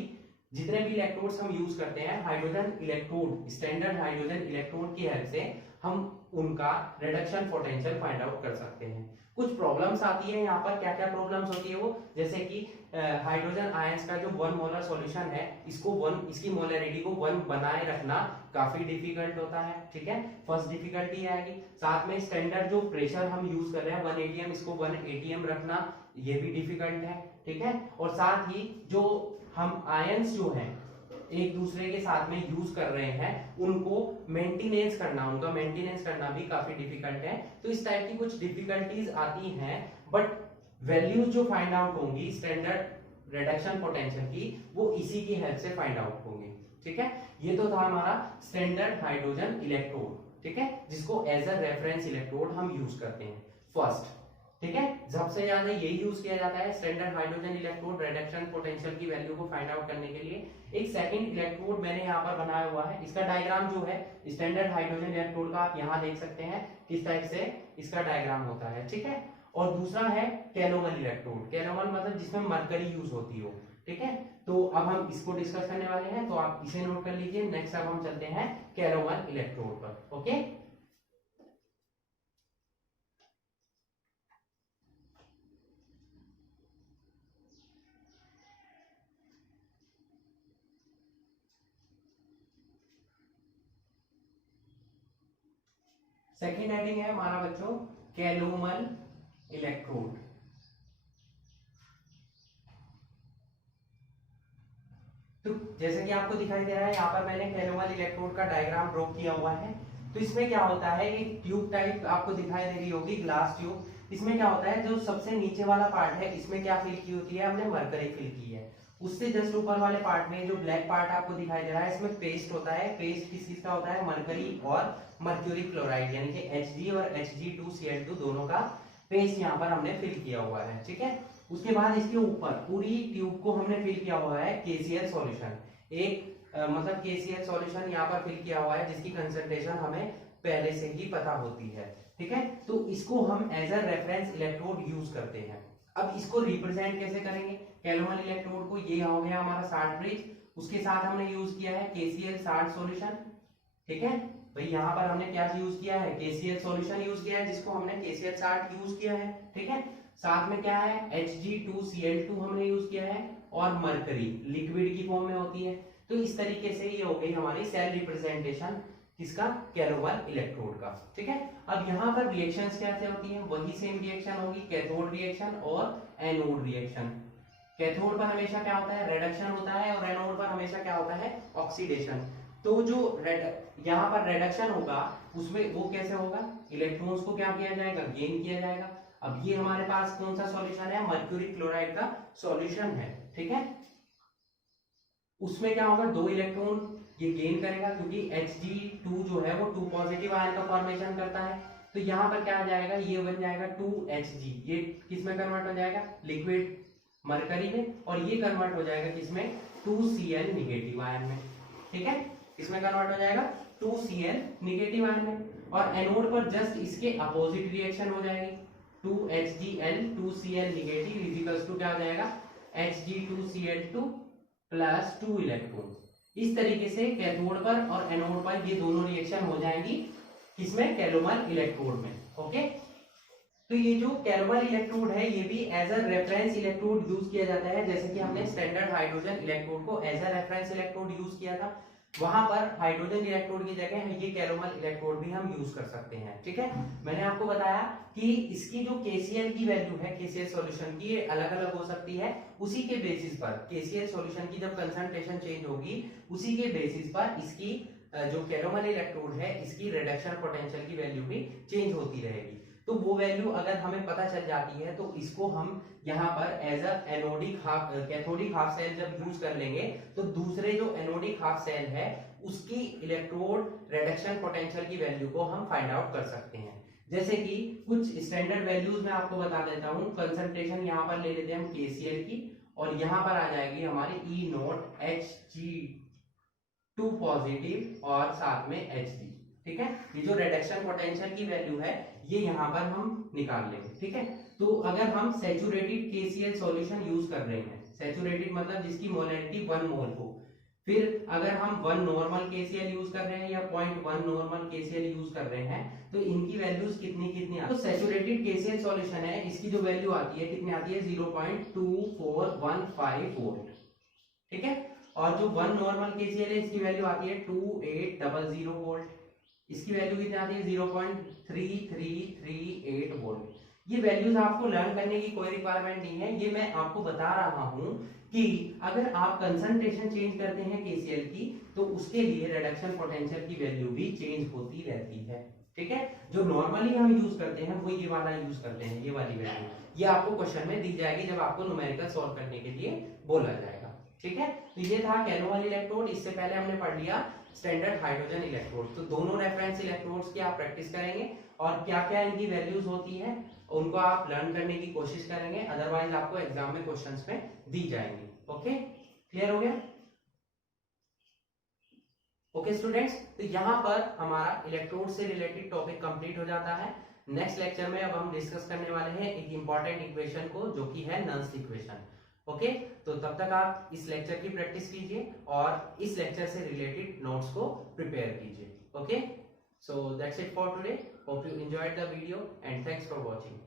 जितने भी इलेक्ट्रोड्स हम यूज करते हैं, hydrogen electrode, standard hydrogen electrode की हेल्प से हम उनका रिडक्शन पोटेंशियल फाइंड आउट कर सकते हैं। कुछ प्रॉब्लम्स आती है यहाँ पर, क्या क्या प्रॉब्लम्स होती है वो, जैसे कि हाइड्रोजन आयंस का जो 1 मोलर सॉल्यूशन है, इसकी मोलैरिटी को 1 बनाए रखना काफी डिफिकल्ट होता है, ठीक है, फर्स्ट डिफिकल्टी आएगी। साथ में स्टैंडर्ड जो प्रेशर हम यूज कर रहे हैं 1 atm, इसको 1 atm रखना ये भी डिफिकल्ट है, ठीक है। और साथ ही जो हम आयंस जो हैं एक दूसरे के साथ में यूज कर रहे हैं उनको मेंटेनेंस करना, उनका मेंटेनेंस करना भी काफी डिफिकल्ट है। तो इस टाइप की कुछ डिफिकल्टीज आती हैं, बट वैल्यूज जो फाइंड आउट होंगी स्टैंडर्ड रिडक्शन पोटेंशियल की, वो इसी की हेल्प से फाइंड आउट होंगी। ठीक है, ये तो था हमारा स्टैंडर्ड हाइड्रोजन इलेक्ट्रोड, ठीक है, जिसको एज अ रेफरेंस इलेक्ट्रोड हम यूज करते हैं फर्स्ट। ठीक है, सबसे ज्यादा यही यूज किया जाता है standard hydrogen electrode reduction potential की वैल्यू को फाइंड आउट करने के लिए। एक सेकंड इलेक्ट्रोड मैंने यहाँ पर बनाया हुआ है, इसका डायग्राम जो है स्टैंडर्ड हाइड्रोजन इलेक्ट्रोड का आप यहाँ देख सकते हैं किस टाइप से इसका डायग्राम होता है। ठीक है, और दूसरा है कैलोमल इलेक्ट्रोड। कैलोमल मतलब जिसमें मरकरी यूज होती हो। ठीक है, तो अब हम इसको डिस्कस करने वाले हैं, तो आप इसे नोट कर लीजिए। नेक्स्ट अब हम चलते हैं कैलोमल इलेक्ट्रोड पर। ओके, सेकेंड हेडिंग है हमारा बच्चों कैलोमल इलेक्ट्रोड। तो जैसे कि आपको दिखाई दे रहा है यहाँ पर मैंने कैलोमल इलेक्ट्रोड का डायग्राम ड्रॉ किया हुआ है। तो इसमें क्या होता है, एक ट्यूब टाइप आपको दिखाई दे रही होगी, ग्लास ट्यूब। इसमें क्या होता है, जो सबसे नीचे वाला पार्ट है इसमें क्या फिल की होती है, हमने मरकरी फिल की है। उससे जस्ट ऊपर वाले पार्ट में जो ब्लैक पार्ट आपको दिखाई दे रहा है, इसमें पेस्ट होता है। पेस्ट किस चीज का होता है, मरकरी और मर्क्यूरी क्लोराइड यानी कि Hg और Hg2Cl2 दोनों का पेस्ट यहाँ पर हमने फिल किया हुआ है। ठीक है, उसके बाद इसके ऊपर पूरी ट्यूब को हमने फिल किया हुआ है KCl सॉल्यूशन। एक मतलब KCl सॉल्यूशन यहाँ पर फिल किया हुआ है जिसकी कंसंट्रेशन हमें पहले से ही पता होती है। ठीक है, तो इसको हम as a reference electrode use करते हैं। अब इसको रिप्रेजेंट कैसे करेंगे, कैलोमल इलेक्ट्रोड को, ये हो गया हमारा साल्ट ब्रिज, उसके साथ हमने यूज किया है KCl साल्ट सॉल्यूशन। ठीक है भाई, यहाँ पर हमने क्या यूज किया है, KCl सॉल्यूशन यूज किया है जिसको हमने KCl साल्ट यूज किया है। ठीक है, साथ में क्या है, Hg2Cl2 हमने यूज किया है, और मरकरी लिक्विड की फॉर्म में होती है। तो इस तरीके से ये हो गई हमारी सेल रिप्रेजेंटेशन किसका, कैलोमल इलेक्ट्रोड का। ठीक है, अब यहाँ पर रिएक्शंस क्या क्या होती है, वही सेम रिएक्शन होगी, कैथोड रिएक्शन और एनोड रिएक्शन। कैथोड पर हमेशा क्या होता है, रिडक्शन होता है, और एनोड पर हमेशा क्या होता है, ऑक्सीडेशन। तो जो यहाँ पर रिडक्शन होगा उसमें वो कैसे होगा, इलेक्ट्रॉन्स को क्या किया जाएगा, गेन किया जाएगा। अब ये हमारे पास कौन सा सॉल्यूशन है, मर्क्यूरी क्लोराइड का सॉल्यूशन है। ठीक है, उसमें क्या होगा, 2 इलेक्ट्रॉन ये गेन करेगा क्योंकि Hg2 जो है वो 2 पॉजिटिव आयन का फॉर्मेशन करता है। तो यहाँ पर क्या आ जाएगा, ये बन जाएगा 2Hg, ये किसमें कन्वर्ट हो जाएगा, लिक्विड मरकरी में, और ये कन्वर्ट हो जाएगा किसमें, 2Cl निगेटिव आयन में। ठीक है, इसमें कन्वर्ट हो जाएगा 2Cl निगेटिव आयन में, और एनोड पर जस्ट इसके अपोजिट रिएक्शन हो जाएगी, 2HgL 2Cl negative is equals to क्या हो जाएगा, Hg2Cl2 प्लस 2 इलेक्ट्रॉन। इस तरीके से कैथोड पर और एनोड पर ये दोनों रिएक्शन हो जाएंगी किसमें, कैलोमल इलेक्ट्रोड में। ओके, तो ये जो कैलोमल इलेक्ट्रोड है ये भी as a reference electrode use किया जाता है। जैसे कि हमने स्टैंडर्ड हाइड्रोजन इलेक्ट्रोड को as a reference electrode use किया था, वहां पर हाइड्रोजन इलेक्ट्रोड की जगह ये कैलोमल इलेक्ट्रोड भी हम यूज कर सकते हैं। ठीक है, मैंने आपको बताया कि इसकी जो KCl की वैल्यू है, KCl सॉल्यूशन की, ये अलग अलग हो सकती है। उसी के बेसिस पर KCl सॉल्यूशन की जब कंसंट्रेशन चेंज होगी, उसी के बेसिस पर इसकी जो कैलोमल इलेक्ट्रोड है इसकी रिडक्शन पोटेंशियल की वैल्यू भी चेंज होती रहेगी। तो वो वैल्यू अगर हमें पता चल जाती है तो इसको हम यहाँ पर as a anodic half cathodic half cell जब यूज कर लेंगे, तो दूसरे जो एनोडिक हाफ सेल है उसकी इलेक्ट्रोड रिडक्शन पोटेंशियल की वैल्यू को हम फाइंड आउट कर सकते हैं। जैसे कि कुछ स्टैंडर्ड वैल्यूज मैं आपको बता देता हूँ। कंसंट्रेशन यहाँ पर ले लेते हैं हम KCl की, और यहाँ पर आ जाएगी हमारी E0 Hg2 पॉजिटिव और साथ में Hg। ठीक है, ये जो रिडक्शन पोटेंशियल की वैल्यू है ये यहाँ पर हम निकाल लेंगे। ठीक है, तो अगर हम सैचुरेटेड KCl सॉल्यूशन यूज कर रहे हैं, सैचुरेटेड मतलब जिसकी मोलैरिटी 1 मोल हो, फिर अगर हम 1 नॉर्मल KCl यूज कर रहे हैं या 0.1 नॉर्मल KCl यूज कर रहे हैं, तो इनकी वैल्यूज कितनी कितनी आती है। तो सैचुरेटेड KCl सॉल्यूशन है, इसकी जो वैल्यू आती है कितनी आती है, 0.2415 वोल्ट। ठीक है, और जो 1 नॉर्मल KCl है इसकी वैल्यू आती है 2800 वोल्ट। इसकी वैल्यू कितनी आती है, 0.3338 वोल्ट। ये वैल्यूज आपको लर्न करने की कोई रिक्वायरमेंट नहीं है, ये मैं आपको बता रहा हूं कि अगर आप कंसंट्रेशन चेंज करते हैं KCl की तो उसके लिए रिडक्शन पोटेंशियल की वैल्यू भी चेंज होती रहती है। ठीक है, जो नॉर्मली हम यूज करते हैं वो ये वाला यूज करते हैं, ये वाली वैल्यू, ये आपको क्वेश्चन में दी जाएगी जब आपको न्यूमेरिकल सॉल्व करने के लिए बोला जाएगा। ठीक है, तो ये था कैनोवल इलेक्ट्रोड। इससे पहले हमने पढ़ लिया स्टैंडर्ड हाइड्रोजन इलेक्ट्रोड। तो दोनों रेफरेंस इलेक्ट्रोड्स की आप प्रैक्टिस करेंगे और क्या क्या इनकी वैल्यूज होती है उनको आप लर्न करने की कोशिश करेंगे, अदरवाइज आपको एग्जाम में क्वेश्चंस में दी जाएंगी। ओके, क्लियर हो गया? ओके स्टूडेंट्स, तो यहाँ पर हमारा इलेक्ट्रोड से रिलेटेड टॉपिक कंप्लीट हो जाता है। नेक्स्ट लेक्चर में अब हम डिस्कस करने वाले हैं एक इंपॉर्टेंट इक्वेशन को, जो कि है नल्स इक्वेशन। ओके, तो तब तक आप इस लेक्चर की प्रैक्टिस कीजिए और इस लेक्चर से रिलेटेड नोट्स को प्रिपेयर कीजिए। Okay, so that's it for today. Hope you enjoyed the video and thanks for watching.